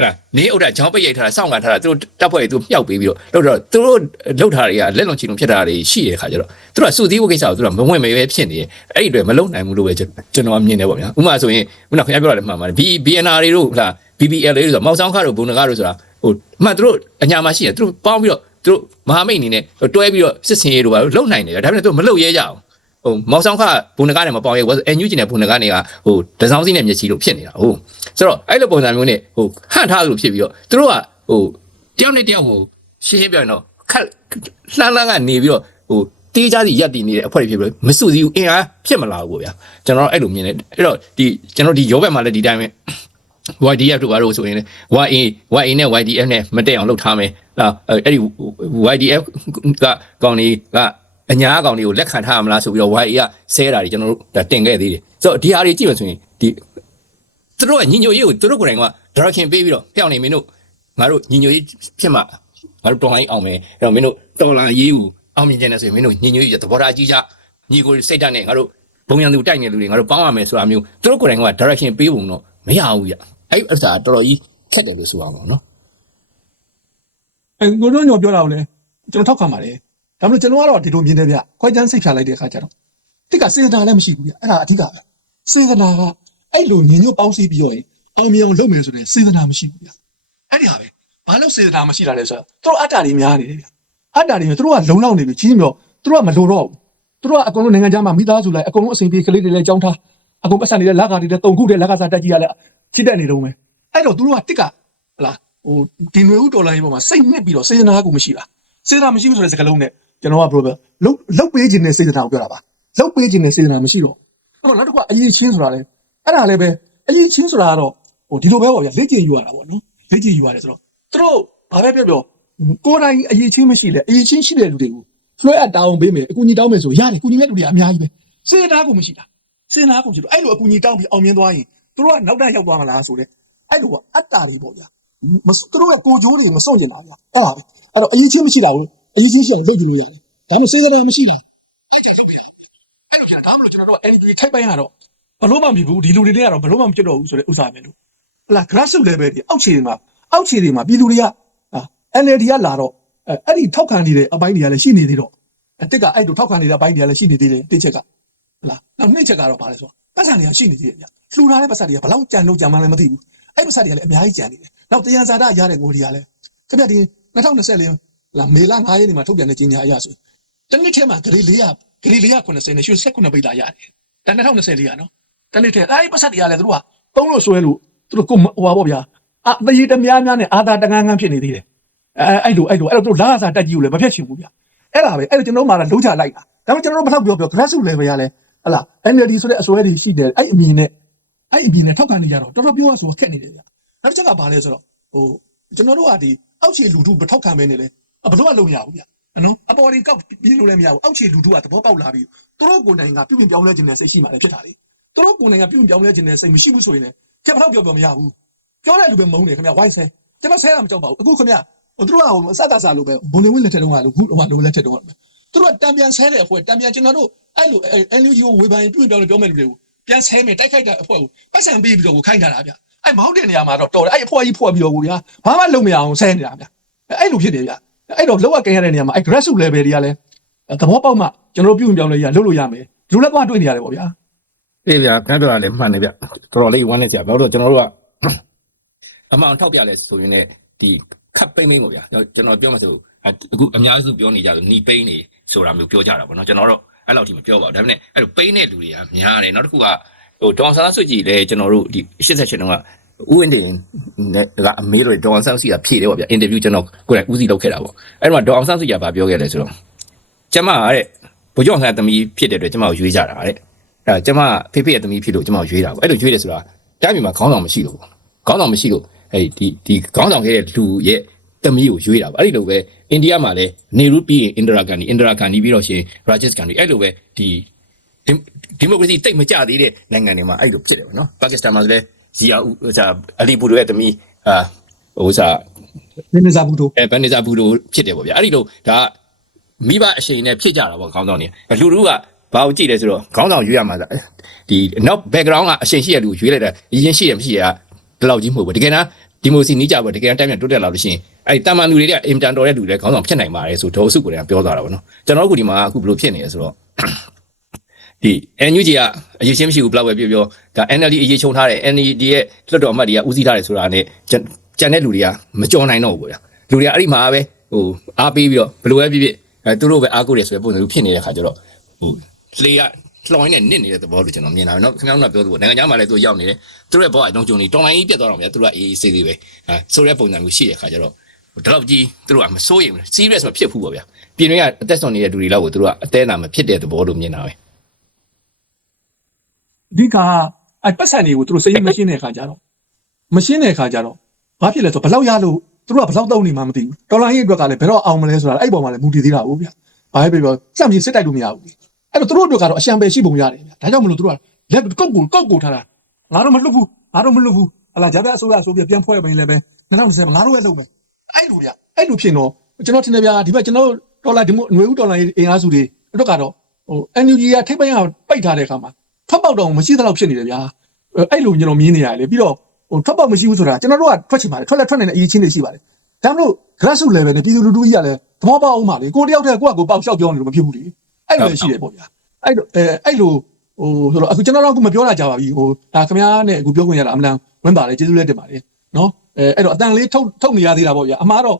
အဲ့ဒါနေအုပ်တာဂျောင်းပိတ်ရိုက်ထားတာစောင့်ကန်ထားတာသူတို့တပ်ဖွဲ့တွေသူမြှောက်ပေးပြီးတော့လို့တော့သူတို့လှုပ်ထားတွေကလက်လုံချီလုံဖြစ်တာတွေရှိတဲ့ခါကျတော့သူတို့ကစုစည်းဖို့ကိစ္စကိုသူတို့ကမဝင်မပဲဖြစ်နေတယ်အဲ့ဒီအတွက်မလုံနိုင်ဘူးလို့ပဲကျွန်တော်မြင်တယ်ပေါ့ဗျာဥပမာဆိုရင်ခုနခင်ဗျားပြောတာလည်းမှန်ပါတယ် B BNR တွေတို့ဟာ BBL တွေဆိုတော့မောက်ဆောင်ခါတို့ဘုံနဂါတို့ဆိုတာဟိုအမှန်သူတို့အညာမှာရှိတယ်သူတို့ပေါင်းပြီးတော့သူတို့မဟာမိတ်အနေနဲ့တွဲပြီးတော့စစ်စင်ရေးတို့ပါလုံနိုင်တယ်ဒါပေမဲ့သူတို့မလုံရဲကြအောင် ဟိုမောက်ဆောင်ခဘုံနဂါနဲ့မပေါင်းရဲဘူးအန်ယူဂျင်နဲ့ဘုံနဂါတွေကဟိုဒဇောင်းစီးနဲ့မျက်စိလို့ဖြစ်နေတာဟုတ်ဆိုတော့အဲ့လိုပုံစံမျိုးနဲ့ဟိုဟန့်ထားလို့ဖြစ်ပြီးတော့သူတို့ကဟိုတယောက်နဲ့တယောက်ဟိုရှင်းရှင်းပြောရင်တော့ခက်လှမ်းလှမ်းကနေပြီးတော့ဟိုတေးကြစီရက်တည်နေတဲ့အဖွဲ့တွေဖြစ်ပြီးမစုစည်းဘူးအင်အားဖြစ်မလာဘူးပေါ့ဗျာကျွန်တော်အဲ့လိုမြင်တယ်အဲ့တော့ဒီကျွန်တော်ဒီရောဘက်မှာလည်းဒီတိုင်းပဲ YDF တို့ဘာလို့ဆိုရင်လေ YA YA နဲ့ YDF နဲ့မတက်အောင်လုပ်ထားမယ်ဟာအဲ့ဒီ YDF ကကောင်တွေက အညာကောင်တွေကိုလက်ခံထားရမလားဆိုပြီးတော့ YA ကဆဲတာတွေကျွန်တော်တို့ဒါတင်ခဲ့သေးတယ်ဆိုတော့ဒီဟာတွေကြည့်မှဆိုရင်ဒီသူတို့ကညညိုရေးကိုသူတို့ကိုယ်တိုင်က direction ပေးပြီးတော့ဖျောက်နေမင်းတို့ငါတို့ညီညွတ်ရေးဖြစ်မှငါတို့တော်လိုင်းအောင်မယ်အဲ့တော့မင်းတို့တော်လာရေးကိုအောင်မြင်ကြတယ်ဆိုရင်မင်းတို့ညီညွတ်ရေးသဘောထားကြီးကြညီကိုစိတ်ဓာတ်နဲ့ငါတို့ဘုံရန်သူတိုက်နေလူတွေငါတို့ပေါင်းရမယ်ဆိုတာမျိုးသူတို့ကိုယ်တိုင်က direction ပေးပုံတော့မရဘူးဗျအဲ့အဲ့ဒါတော်တော်ကြီးခက်တယ်လို့ဆိုအောင်ပါနော်
အဲကိုတို့ညောပြောတာကိုလည်းကျွန်တော်ထောက်ခံပါတယ် ဒါပေမဲ့ကျွန်တော်ကတော့ဒီလိုမြင်တယ်ဗျခွဲချမ်းစိတ်ဖြာလိုက်တဲ့အခါကျတော့တိကစေတနာလည်းမရှိဘူးဗျအဲ့ဒါအဓိကပဲစေတနာကအဲ့လိုညင်ညွတ်ပေါင်းစည်းပြီးတော့ရင်အောင်မြင်အောင်လုပ်မယ်ဆိုတဲ့စေတနာမရှိဘူးဗျအဲ့ဒီဟာပဲဘာလို့စေတနာမရှိတာလဲဆိုတော့သူတို့အတ္တတွေများနေတယ်ဗျအတ္တတွေသူတို့ကလုံလောက်နေပြီကြီးမြောသူတို့ကမလိုတော့ဘူးသူတို့ကအကုန်လုံးနိုင်ငံခြားမှာမိသားစုလိုက်အကုန်လုံးအစဉ်ပြေကလေးတွေလည်းကြောင်းထားအကုန်ပတ်စံနေတဲ့လက်ကားတွေလည်းတုံခုတဲ့လက်ကားစားတက်ကြီးရလဲချစ်တက်နေတော့မယ်အဲ့တော့သူတို့ကတစ်ကဟလာဟိုဒီနွေဦးဒေါ်လာရေးပေါ်မှာစိတ်နှစ်ပြီးတော့စေတနာကိုမရှိလားစေတနာမရှိဘူးဆိုတဲ့စကားလုံးနဲ့ ကျွန်တော်က problem လုတ်လုတ်ပေးခြင်းနဲ့စေတနာကိုပြောတာပါလုတ်ပေးခြင်းနဲ့စေတနာမရှိတော့အဲ့တော့နောက်တစ်ခုကအရေးချင်းဆိုတာလေအဲ့ဒါလည်းပဲအရေးချင်းဆိုတာကတော့ဟိုဒီလိုပဲပေါ့ဗျာလက်ကျင်ယူရတာပေါ့နော်လက်ကျင်ယူရတယ်ဆိုတော့သူတို့ဘာပဲပြောပြောကိုယ်တိုင်အရေးချင်းမရှိလေအရေးချင်းရှိတဲ့လူတွေကိုလွှဲအပ်တောင်းပေးမယ်အကူကြီးတောင်းမယ်ဆိုရတယ်ကူညီမဲ့လူတွေအများကြီးပဲစေတနာကိုမရှိတာစေတနာကိုရှိတော့အဲ့လိုအကူကြီးတောင်းပြီးအောင်မြင်သွားရင်သူတို့ကနောက်တန်းရောက်သွားမလားဆိုတဲ့အဲ့လိုကအတ္တတွေပေါ့ဗျာမစသူတို့ရဲ့ကိုကြိုးတွေမစွန့်ကျင်တာဗျာအဲ့ဒါပဲအဲ့တော့အရေးချင်းမရှိတာဘူး အရေးကြီးရှင်လုပ်ကြည့်လို့ရတယ်ဒါမှစေစရာမရှိတာအဲ့လိုကျဒါမှမဟုတ်ကျွန်တော်တို့ energy ထိုက်ပိုင်းကတော့ဘလို့မှမဖြစ်ဘူးဒီလူတွေတွေကတော့ဘလို့မှမဖြစ်တော့ဘူးဆိုတဲ့ဥစ္စာပဲလို့ဟလာ grassroots level ဒီအောက်ခြေတွေမှာအောက်ခြေတွေမှာပြည်သူတွေကအာ NLD ကလာတော့အဲအဲ့ဒီထောက်ခံနေတဲ့အပိုင်းတွေကလည်းရှိနေသေးတော့အတစ်ကအဲ့လိုထောက်ခံနေတဲ့အပိုင်းတွေကလည်းရှိနေသေးတယ်တစ်ချက်ကဟလာနောက်နှစ်ချက်ကတော့ဗာလဲဆိုတော့ပတ်စံတွေကရှိနေသေးတယ်ဗျလှူထားတဲ့ပတ်စံတွေကဘလောက်ကြံလို့ကြံမှလည်းမသိဘူးအဲ့ပတ်စံတွေကလည်းအများကြီးကြံနေတယ်နောက်တရားစာဒရတဲ့ငွေတွေကလည်းခင်ဗျဒီ2024 လာမေလ9ရက်နေ့မှာထုတ်ပြန်တဲ့ကြေညာအရဆိုတနစ်ထဲမှာဂရီ400ဂရီ490နဲ့ရွှေ16ပိတ်လာရတယ်ဒါ2024ရနော်တနစ်ထဲအဲ့ပတ်စံတွေကလည်းသူတို့ကတုံးလို့ဆွဲလို့သူတို့ကိုဟိုပါပေါ့ဗျာအတရေတများများနဲ့အာသာတငန်းငန်းဖြစ်နေသေးတယ်အဲအဲ့လိုအဲ့လိုအဲ့တော့သူတို့လာစာတက်ကြီးကိုလည်းမဖြတ်ချင်ဘူးဗျအဲ့ဒါပဲအဲ့လိုကျွန်တော်တို့မှလည်းလုံးချလိုက်တာဒါပေမဲ့ကျွန်တော်တို့မထောက်ပြောပြော grassroots level ရလဲဟလာ NLD ဆိုတဲ့အစွဲတွေရှိတယ်အဲ့အမြင်နဲ့အဲ့အမြင်နဲ့ထောက်ခံနေကြတော့တော်တော်ပြောရဆိုခက်နေတယ်ဗျနောက်တစ်ချက်ကဘာလဲဆိုတော့ဟိုကျွန်တော်တို့ကဒီအောက်ခြေလူထုမထောက်ခံမဲနေလေ ဘလို့ကလုံးမရဘူးဗျနော်အပေါ်ရင်ကောက်ပြီးလို့လည်းမရဘူးအောက်ခြေလူထုကသဘောပေါက်လာပြီးသူတို့ကိုယ်တိုင်ကပြုပြင်ပြောင်းလဲခြင်းနဲ့စိတ်ရှိမှလည်းဖြစ်တာလေသူတို့ကိုယ်တိုင်ကပြုပြင်ပြောင်းလဲခြင်းနဲ့စိတ်မရှိဘူးဆိုရင်လည်းကျမတော့ပြောပြောမရဘူးပြောတဲ့လူပဲမုန်းတယ်ခင်ဗျဝိုင်းဆဲကျွန်တော်ဆဲတာမကြောက်ပါဘူးအခုခင်ဗျဟိုသူတို့ကဟိုအစတစားလို့ပဲဘုံနေဝင်းလက်ထက်တုန်းကလို့ခုဟိုလိုလက်ထက်တုန်းကသူတို့ကတံပြန်ဆဲတဲ့အဖွဲ့တံပြန်ကျွန်တော်တို့အဲ့လို NUG ကိုဝေဖန်ပြုပြင်ပြောင်းလဲပြောမယ်လူတွေကိုပြန်ဆဲမယ်တိုက်ခိုက်တဲ့အဖွဲ့ကိုပတ်စံပေးပြီးတော့ခိုင်းထားတာဗျအဲ့မဟုတ်တဲ့နေရာမှာတော့တော်တယ်အဲ့အဖွဲ့ကြီးဖွဲ့ပြီးတော့ကိုဗျာဘာမှလုပ်မရအောင်ဆဲနေတာဗျအဲ့လိုဖြစ်တယ်ဗျ အဲ့တော့လောက်ကင်ရတဲ့နေရာမှာအဲ့ grassroots level တွေကလည်းသဘောပေါက်မှကျွန်တော်တို့ပြုပြင်ပြောင်းလဲရလုပ်လို့ရမယ်လူလည်းသွားတွေ့နေရတယ်ပေါ့ဗျာ
အေးဗျာခင်ဗျားပြောတာလည်းမှန်တယ်ဗျတော်တော်လေးဝမ်းနေစရာဘာလို့လဲကျွန်တော်တို့ကအမှန်ထောက်ပြလဲဆိုရင်လည်းဒီခပ်ပိမ့်ပိမ့်ပေါ့ဗျာကျွန်တော်ပြောမှဆိုအခုအများစုပြောနေကြလို့နီပိမ့်နေဆိုတာမျိုးပြောကြတာပေါ့နော်ကျွန်တော်တော့အဲ့လောက်ထိမပြောပါဘူးဒါပေမဲ့အဲ့လိုပိမ့်တဲ့လူတွေကများတယ်နောက်တစ်ခုကဟိုဒေါန်ဆာဆွကြည့်လဲကျွန်တော်တို့ဒီ88တုန်းက ဥဝင်တင်နဲ့ကအမေတို့ဒေါန်ဆန်စီကဖြည့်တယ်ပေါ့ဗျာအင်တာဗျူးကျွန်တော်ကိုယ်တိုင်ဦးစီးလုပ်ခဲ့တာပေါ့အဲ့တော့ဒေါန်ဆန်စီကဗာပြောခဲ့လဲဆိုတော့ကျမကတဲ့ဘုကြောင့်ဆန်သမီးဖြစ်တဲ့အတွက်ကျမကိုရွေးကြတာတဲ့အဲကျမဖေဖေရဲ့သမီးဖြစ်လို့ကျမကိုရွေးတာပေါ့အဲ့လိုရွေးတယ်ဆိုတာတိုင်းပြည်မှာခေါင်းဆောင်မရှိလို့ပေါ့ခေါင်းဆောင်မရှိလို့အဲ့ဒီဒီခေါင်းဆောင်ခဲ့တဲ့လူရဲ့သမီးကိုရွေးတာပေါ့အဲ့ဒီလိုပဲအိန္ဒိယမှာလည်းနေရူပြီးရင်အင်ဒရာဂန်ဒီအင်ဒရာဂန်ဒီပြီးတော့ရှင်ရာဂျက်ဂန်ဒီအဲ့လိုပဲဒီဒီမိုကရေစီတိတ်မကြသေးတဲ့နိုင်ငံတွေမှာအဲ့လိုဖြစ်တယ်ပေါ့နော်ပါကစ္စတန်မှာလည်း ဇီယာဟိုစားအလီဘူဒိုရဲ့သမီးအာဟိုစား
နင်းနေစားဘူးတို့
အဲဘန်နီဇာဘူဒိုဖြစ်တယ်ပေါ့ဗျာအဲ့ဒီလိုဒါမိဘအရှိန်နဲ့ဖြစ်ကြတာပေါ့ခေါင်းဆောင်တွေလူလူကဘာကိုကြည့်လဲဆိုတော့ခေါင်းဆောင်ရွေးရမှာဒီနောက် background ကအရှိန်ရှိရလူရွေးလိုက်တာအရင်ရှိရမရှိရဒီလောက်ကြီးမဟုတ်ဘူးတကယ်တမ်းဒီမိုစီနီးကြပေါ့တကယ်တမ်းတိုင်းပြန်တိုးတက်လာလို့ရှိရင်အဲ့ဒီတာမန်လူတွေကအင်တန်တော်တဲ့လူတွေခေါင်းဆောင်ဖြစ်နိုင်ပါတယ်ဆိုဒေါ်စုကိုလည်းပြောသွားတာပေါ့နော်ကျွန်တော်တို့ကဒီမှာအခုဘယ်လိုဖြစ်နေလဲဆိုတော့ ဒီ NUG ကအရေးချင်းမရှိဘူးဘလောက်ပဲပြောပြောဒါ NLD အရေးချုံထားတယ် NLD ရဲ့လွတ်တော်အမတ်တွေကဦးစီးထားတယ်ဆိုတာနဲ့ကြံတဲ့လူတွေကမကြော်နိုင်တော့ဘူးဗျာလူတွေကအဲ့ဒီမှာပဲဟိုအားပေးပြီးတော့ဘယ်လိုပဲဖြစ်ဖြစ်အဲသူတို့ပဲအားကိုးတယ်ဆိုတဲ့ပုံစံမျိုးဖြစ်နေတဲ့ခါကျတော့ဟိုလေကလှောင်းနဲ့နစ်နေတဲ့သဘောလို့ကျွန်တော်မြင်တာပဲเนาะခင်ဗျားတို့ကပြောသလိုနိုင်ငံခြားမှာလည်းသူရောက်နေတယ်သူတို့ရဲ့ဘောကအတုံးကြုံနေတော်လိုင်းကြီးပြတ်သွားတော့ဗျာသူတို့ကအေးအေးဆေးဆေးပဲအဲဆိုတဲ့ပုံစံမျိုးရှိတဲ့ခါကျတော့ဒီလောက်ကြီးသူတို့ကမစိုးရင် serious မဖြစ်ဘူးပေါ့ဗျာပြင်တွေကအသက်ဆုံးနေတဲ့လူတွေလောက်ကိုသူတို့ကအသေးနာမဖြစ်တဲ့သဘောလို့မြင်တာပဲ
အဓိကအဲ့ပတ်စံတွေကိုသူတို့စိတ်မရှင်းတဲ့အခါကျတော့မရှင်းတဲ့အခါကျတော့ဘာဖြစ်လဲဆိုဘယ်လောက်ရလို့သူတို့ကဘယ်လောက်တုံးနေမှမသိဘူးဒေါ်လာရေးအတွက်ကလည်းဘယ်တော့အောင်မလဲဆိုတာအဲ့ပေါ်မှာလည်းမူတည်သေးတာဟုတ်ဗျာဘာပဲပြောစက်မြေစစ်တိုက်လို့မရဘူးအဲ့တော့သူတို့အတွက်ကတော့အရှံပဲရှိပုံရတယ်ဗျာဒါကြောင့်မလို့သူတို့ကလက်ကောက်ကိုကောက်ကိုထားတာငါတို့မလွတ်ဘူးငါတို့မလွတ်ဘူးဟလာဂျာပြအစိုးရဆိုပြပြန်ဖွဲ့ပင်လည်းပဲ2020ငါတို့ပဲလုပ်မယ်အဲ့လိုဗျအဲ့လိုဖြစ်တော့ကျွန်တော်ထင်တယ်ဗျာဒီဘက်ကျွန်တော်ဒေါ်လာဒီမိုຫນွေဦးဒေါ်လာအင်အားစုတွေတို့ကတော့ဟို NUG ကထိပ်ပိုင်းကပိတ်ထားတဲ့အခါမှာ ထွက်ပေါက်တော့မရှိသလောက်ဖြစ်နေတယ်ဗျာအဲ့လိုကျွန်တော်မြင်နေရတယ်လေပြီးတော့ဟိုထွက်ပေါက်မရှိဘူးဆိုတာကျွန်တော်တို့ကထွက်ချင်ပါတယ်ထွက်လက်ထွက်နေတဲ့အရေးချင်းတွေရှိပါတယ်ဒါမှမဟုတ် grassroots level နဲ့ပြည်သူလူထုကြီးကလည်းသဘောပေါက်အောင်ပါလေကိုတယောက်တည်းကိုကကိုပေါက်လျှောက်ပြောနေလို့မဖြစ်ဘူးလေအဲ့လိုရှိတယ်ပေါ့ဗျာအဲ့လိုအဲအဲ့လိုဟိုဆိုတော့အခုကျွန်တော်တို့ကမပြောတာကြပါပြီဟိုဒါခင်ဗျားနဲ့အခုပြောခွင့်ရတာအမှန်ဝင်ပါတယ်ကျေးဇူးလည်းတင်ပါတယ်နော်အဲအဲ့တော့အတန်လေးထုတ်ထုတ်နေရသေးတာပေါ့ဗျာအမှားတော့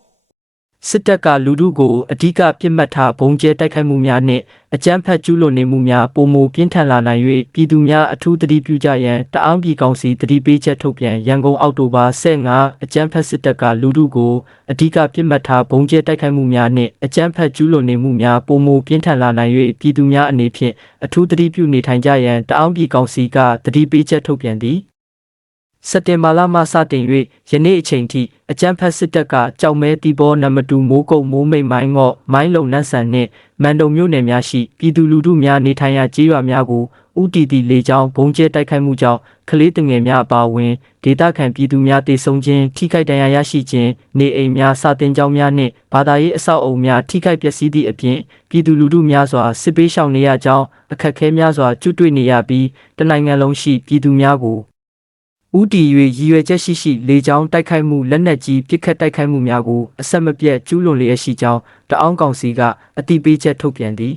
စစ်တပ်ကလူထုကိုအ धिक ပြစ်မှတ်ထားဘုံကျဲတိုက်ခိုက်မှုများနှင့်အကြမ်းဖက်ကျူးလွန်နေမှုများပုံမပြင်းထန်လာနိုင်၍ပြည်သူများအထူးသတိပြုကြရန်တအောင်းပြည်ကောင်စီသတိပေးချက်ထုတ်ပြန်ရန်ကုန်အောက်တိုဘာ15အကြမ်းဖက်စစ်တပ်ကလူထုကိုအ धिक ပြစ်မှတ်ထားဘုံကျဲတိုက်ခိုက်မှုများနှင့်အကြမ်းဖက်ကျူးလွန်နေမှုများပုံမပြင်းထန်လာနိုင်၍ပြည်သူများအနေဖြင့်အထူးသတိပြုနေထိုင်ကြရန်တအောင်းပြည်ကောင်စီကသတိပေးချက်ထုတ်ပြန်သည် စက်တင်ဘာလမှစတင်၍ယနေ့အချိန်ထိအကြမ်းဖက်စစ်တပ်ကကြောက်မဲတီဘောနံပါတ်2မိုးကုတ်မိုးမိတ်မိုင်းငော့မိုင်းလုံနတ်ဆန်နှင့်မန်တုံမြို့နယ်များရှိပြည်သူလူထုများနေထိုင်ရာကျေးရွာများကိုဥတီတီလေကြောင်းဘုံကျဲတိုက်ခိုက်မှုကြောင့်ကလေးတငယ်များအပါအဝင်ဒေသခံပြည်သူများတေဆုံးခြင်းထိခိုက်ဒဏ်ရာရရှိခြင်းနေအိမ်များစာတင်ကျောင်းများနှင့်ဘာသာရေးအဆောက်အအုံများထိခိုက်ပျက်စီးသည့်အပြင်ပြည်သူလူထုများစွာစစ်ပေးရှောင်နေရကြောင်းအခက်အခဲများစွာကျွတ်တွေ့နေရပြီးတနိုင်ငံလုံးရှိပြည်သူများကို ဥတီ၍ရည်ရွယ်ချက်ရှိရှိလေကြောင်းတိုက်ခိုက်မှုလက်နက်ကြီးပစ်ခတ်တိုက်ခိုက်မှုများကိုအဆက်မပြတ်ကျူးလွန်လျက်ရှိကြောင်းတအောင်းကောင်စီကအတိပေးချက်ထုတ်ပြန်သည်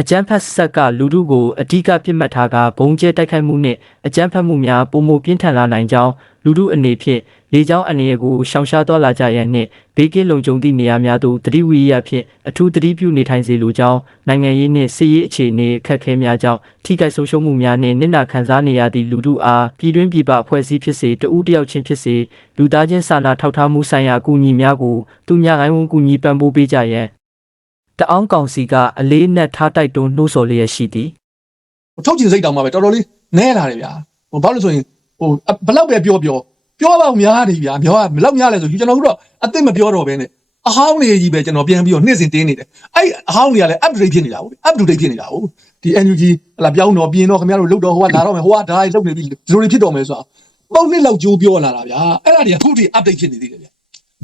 အကြမ်းဖက်ဆက်ကလူထုကိုအ धिक ပြစ်မှတ်ထားကဘုံကျဲတိုက်ခိုက်မှုနှင့်အကြမ်းဖက်မှုများပုံမပြင်းထန်လာနိုင်ကြောင်း လူထုအနေဖြင့်လေကြောင်းအနေအကိုရှောင်ရှားသွားလာကြရန်နှင့်ဘေးကင်းလုံခြုံသည့်နေရာများသို့တတိဝိရိယဖြင့်အထူးတတိပြုနေထိုင်စေလိုကြောင်းနိုင်ငံရေးနှင့်စစ်ရေးအခြေအနေအခက်အခဲများကြောင့်ထိခိုက်ဆုံးရှုံးမှုများနှင့်နစ်နာခံစားနေရသည့်လူထုအားပြည်တွင်းပြည်ပအဖွဲ့အစည်းဖြစ်စေတဦးတယောက်ချင်းဖြစ်စေလူသားချင်းစာနာထောက်ထားမှုဆိုင်ရာအကူအညီများကိုသူများအိုင်းဝန်ကူညီပံ့ပိုးပေးကြရန်တအောင်းကောင်စီကအလေးနက်ထားတိုက်တွန်းနှိုးဆော်လျက်ရှိသည်
ထုတ်ချင်စိတ်တောင်မှပဲတော်တော်လေးနဲလာတယ်ဗျာဟိုဘာလို့ဆိုရင် ဟိုဘလောက်ပဲပြောပြောပြောတော့များတယ်ဗျာပြောဘလောက်များလဲဆိုကျွန်တော်တို့တော့အစ်စ်မပြောတော့ဘဲနဲ့အဟောင်းတွေကြီးပဲကျွန်တော်ပြန်ပြီးတော့နှစ်စဉ်တင်းနေတယ်အဲ့အဟောင်းတွေကလည်း update ဖြစ်နေတာဟုတ် up to date ဖြစ်နေတာဟုတ်ဒီ NUG ဟလာပြောင်းတော့ပြင်တော့ခင်ဗျားတို့လုတ်တော့ဟိုကလာတော့မယ်ဟိုကဒါလုတ်နေပြီဒီလိုတွေဖြစ်တော့မယ်ဆိုတာပုံနှစ်လောက်ကြိုးပြောလာတာဗျာအဲ့ဒါတွေကအခုထိ update ဖြစ်နေသေးတယ်ဗျာ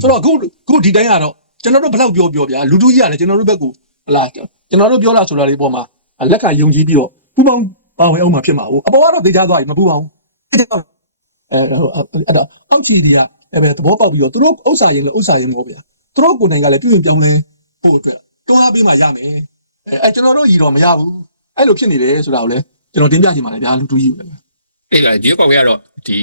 ဆိုတော့အခုအခုဒီတိုင်းကတော့ကျွန်တော်တို့ဘလောက်ပြောပြောဗျာလူတူကြီးကလည်းကျွန်တော်တို့ဘက်ကိုဟလာကျွန်တော်တို့ပြောလာဆိုတာလေးပေါ်မှာလက်ကယုံကြည်ပြီးတော့ပူပေါင်းပါဝင်အောင်မှာဖြစ်မှာဟုတ်အပေါ်ကတော့ဒေသသွားပြီမပူပါဘူး အဲဟိုအဲ့တော့အောက်ချီတွေကအဲ့ပဲသဘောပေါက်ပြီးတော့သူတို့ဥစ္စာရင်လည်းဥစ္စာရင်ပေါ့ဗျာသူတို့ကိုယ်တိုင်ကလည်းပြုရင်ပြောင်းလဲဖို့အတွက်တွန်းအားပေးမှရမယ်အဲအဲကျွန်တော်တို့ရည်တော့မရဘူးအဲ့လိုဖြစ်နေတယ်ဆိုတာကိုလည်းကျွန်တော်တင်ပြချင်ပါတယ်ဗျာလူတူကြီးကိုလည်း
အေးပါရွေးကောက်ပွဲကတော့ဒီ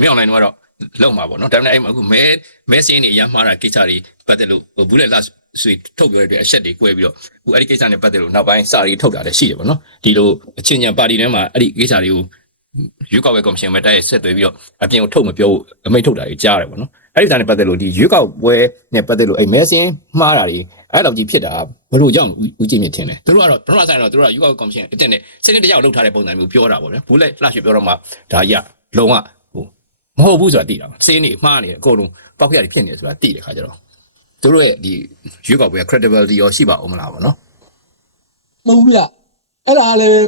မင်းအွန်လိုင်းကတော့လုံမှာပေါ့နော်ဒါပေမဲ့အဲ့မှာအခုမဲမဲစင်းတွေရမ်းမှားတာကိစ္စတွေပတ်သက်လို့ဟိုဘူးလက်လာဆွေထုတ်ပြောရတဲ့အချက်တွေ꿰ပြီးတော့အခုအဲ့ဒီကိစ္စနဲ့ပတ်သက်လို့နောက်ပိုင်းစာရီထုတ်တာလည်းရှိတယ်ပေါ့နော်ဒီလိုအချင်းညာပါတီထဲမှာအဲ့ဒီကိစ္စတွေကို ရွေးကောက်ပွဲကော်မရှင်မဲ့တိုက်ရိုက်ဆက်သွယ်ပြီးတော့အပြင်ကိုထုတ်မပြောဘူးအမိန့်ထုတ်တာတွေကြားတယ်ပေါ့နော်အဲ့ဒီစာနဲ့ပတ်သက်လို့ဒီရွေးကောက်ပွဲနဲ့ပတ်သက်လို့အဲ့မဲစင်းမှားတာတွေအဲ့လောက်ကြီးဖြစ်တာဘလို့ကြောင့်ဦးကြည်မြင့်ထင်တယ်သူတို့ကတော့ဘလို့ဆိုင်တော့သူတို့ကရွေးကောက်ကော်မရှင်အတက်နဲ့စနစ်တကျလောက်ထားတဲ့ပုံစံမျိုးပြောတာပေါ့ဗျာဘူးလက်လှရွှေပြောတော့မှဒါရလုံကဟိုမဟုတ်ဘူးဆိုတာသိတာစင်းနေမှားနေတယ်အကုန်လုံးပောက်ပြရဖြစ်နေတယ်ဆိုတာသိတယ်ခါကြတော့သူတို့ရဲ့ဒီရွေးကောက်ပွဲ credibility ရောရှိပါဦးမလားပေါ့နော်
မဟုတ်ဘူးဗျအဲ့ဒါလည်း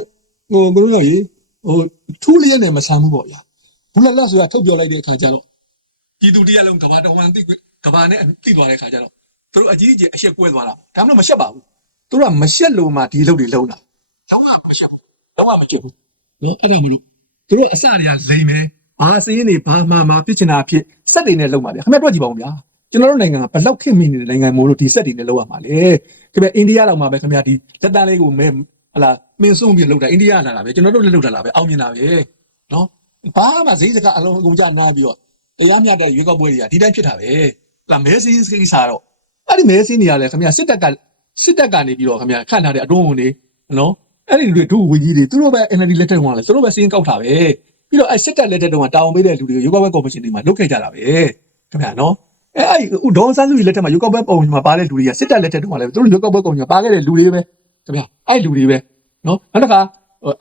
ဟိုဘယ်လိုလဲ ဟိုထူးလျက်နဲ့မဆမ်းဘူးပေါ့ဗျာဘူးလက်လက်ဆိုတာထုတ်ပြောလိုက်တဲ့အခါကျတော့ပြည်သူတရားလုံးကဘာတော်ဝန်သိကဘာနဲ့သိသွားတဲ့အခါကျတော့သူတို့အကြီးအကျယ်အရှက်ကွဲသွားတာဒါမှမဟုတ်မရှက်ပါဘူးသူတို့ကမရှက်လို့မှဒီလုပ်တွေလုံးတာလုံးဝမရှက်ဘူးလုံးဝမကြည့်ဘူးနော်အဲ့ဒါမလို့သူတို့အစတွေကလိမ်မယ်ဘာစင်းနေဘာမှမဖြစ်ချင်တာဖြစ်စက်တွေနဲ့လုံးပါဗျာခင်ဗျတွက်ကြည့်ပါဦးဗျာကျွန်တော်တို့နိုင်ငံကဘလောက်ခင်မိနေတဲ့နိုင်ငံမို့လို့ဒီစက်တွေနဲ့လုံးရမှာလေခင်ဗျအိန္ဒိယတော့မှပဲခင်ဗျဒီလက်တန်းလေးကိုမဲဟလာ မင်းဆုံးပြီးလောက်တာအိန္ဒိယလာတာပဲကျွန်တော်တို့လည်းလောက်တာလားပဲအောင်မြင်တာပဲနော်ဘာမှဈေးစကအလုံးအကုန်ကြနာပြီးတော့တရားမျှတဲ့ရွေးကောက်ပွဲတွေကဒီတိုင်းဖြစ်တာပဲလာမဲစင်းကိစ္စတော့အဲ့ဒီမဲစင်းတွေကလည်းခင်ဗျစစ်တပ်ကစစ်တပ်ကနေပြီးတော့ခင်ဗျခန့်ထားတဲ့အတွင်းဝင်တွေနော်အဲ့ဒီတွေဒုဝကြီးတွေသူတို့ပဲ NLD လက်ထက်ဝင်လာလဲသူတို့ပဲစင်းကောက်တာပဲပြီးတော့အဲ့စစ်တပ်လက်ထက်တုန်းကတာဝန်ပေးတဲ့လူတွေကိုရွေးကောက်ပွဲကော်မရှင်တွေမှာလုတ်ခဲ့ကြတာပဲခင်ဗျနော်အဲ့အဲ့ဥဒေါန်ဆန်းစုကြည်လက်ထက်မှာရွေးကောက်ပွဲပုံမှာပါတဲ့လူတွေကစစ်တပ်လက်ထက်တုန်းကလည်းသူတို့ရွေးကောက်ပွဲကော်မရှင်ပါခဲ့တဲ့လူတွေပဲခင်ဗျအဲ့လူတွေပဲ နော်နောက်တစ်ခါ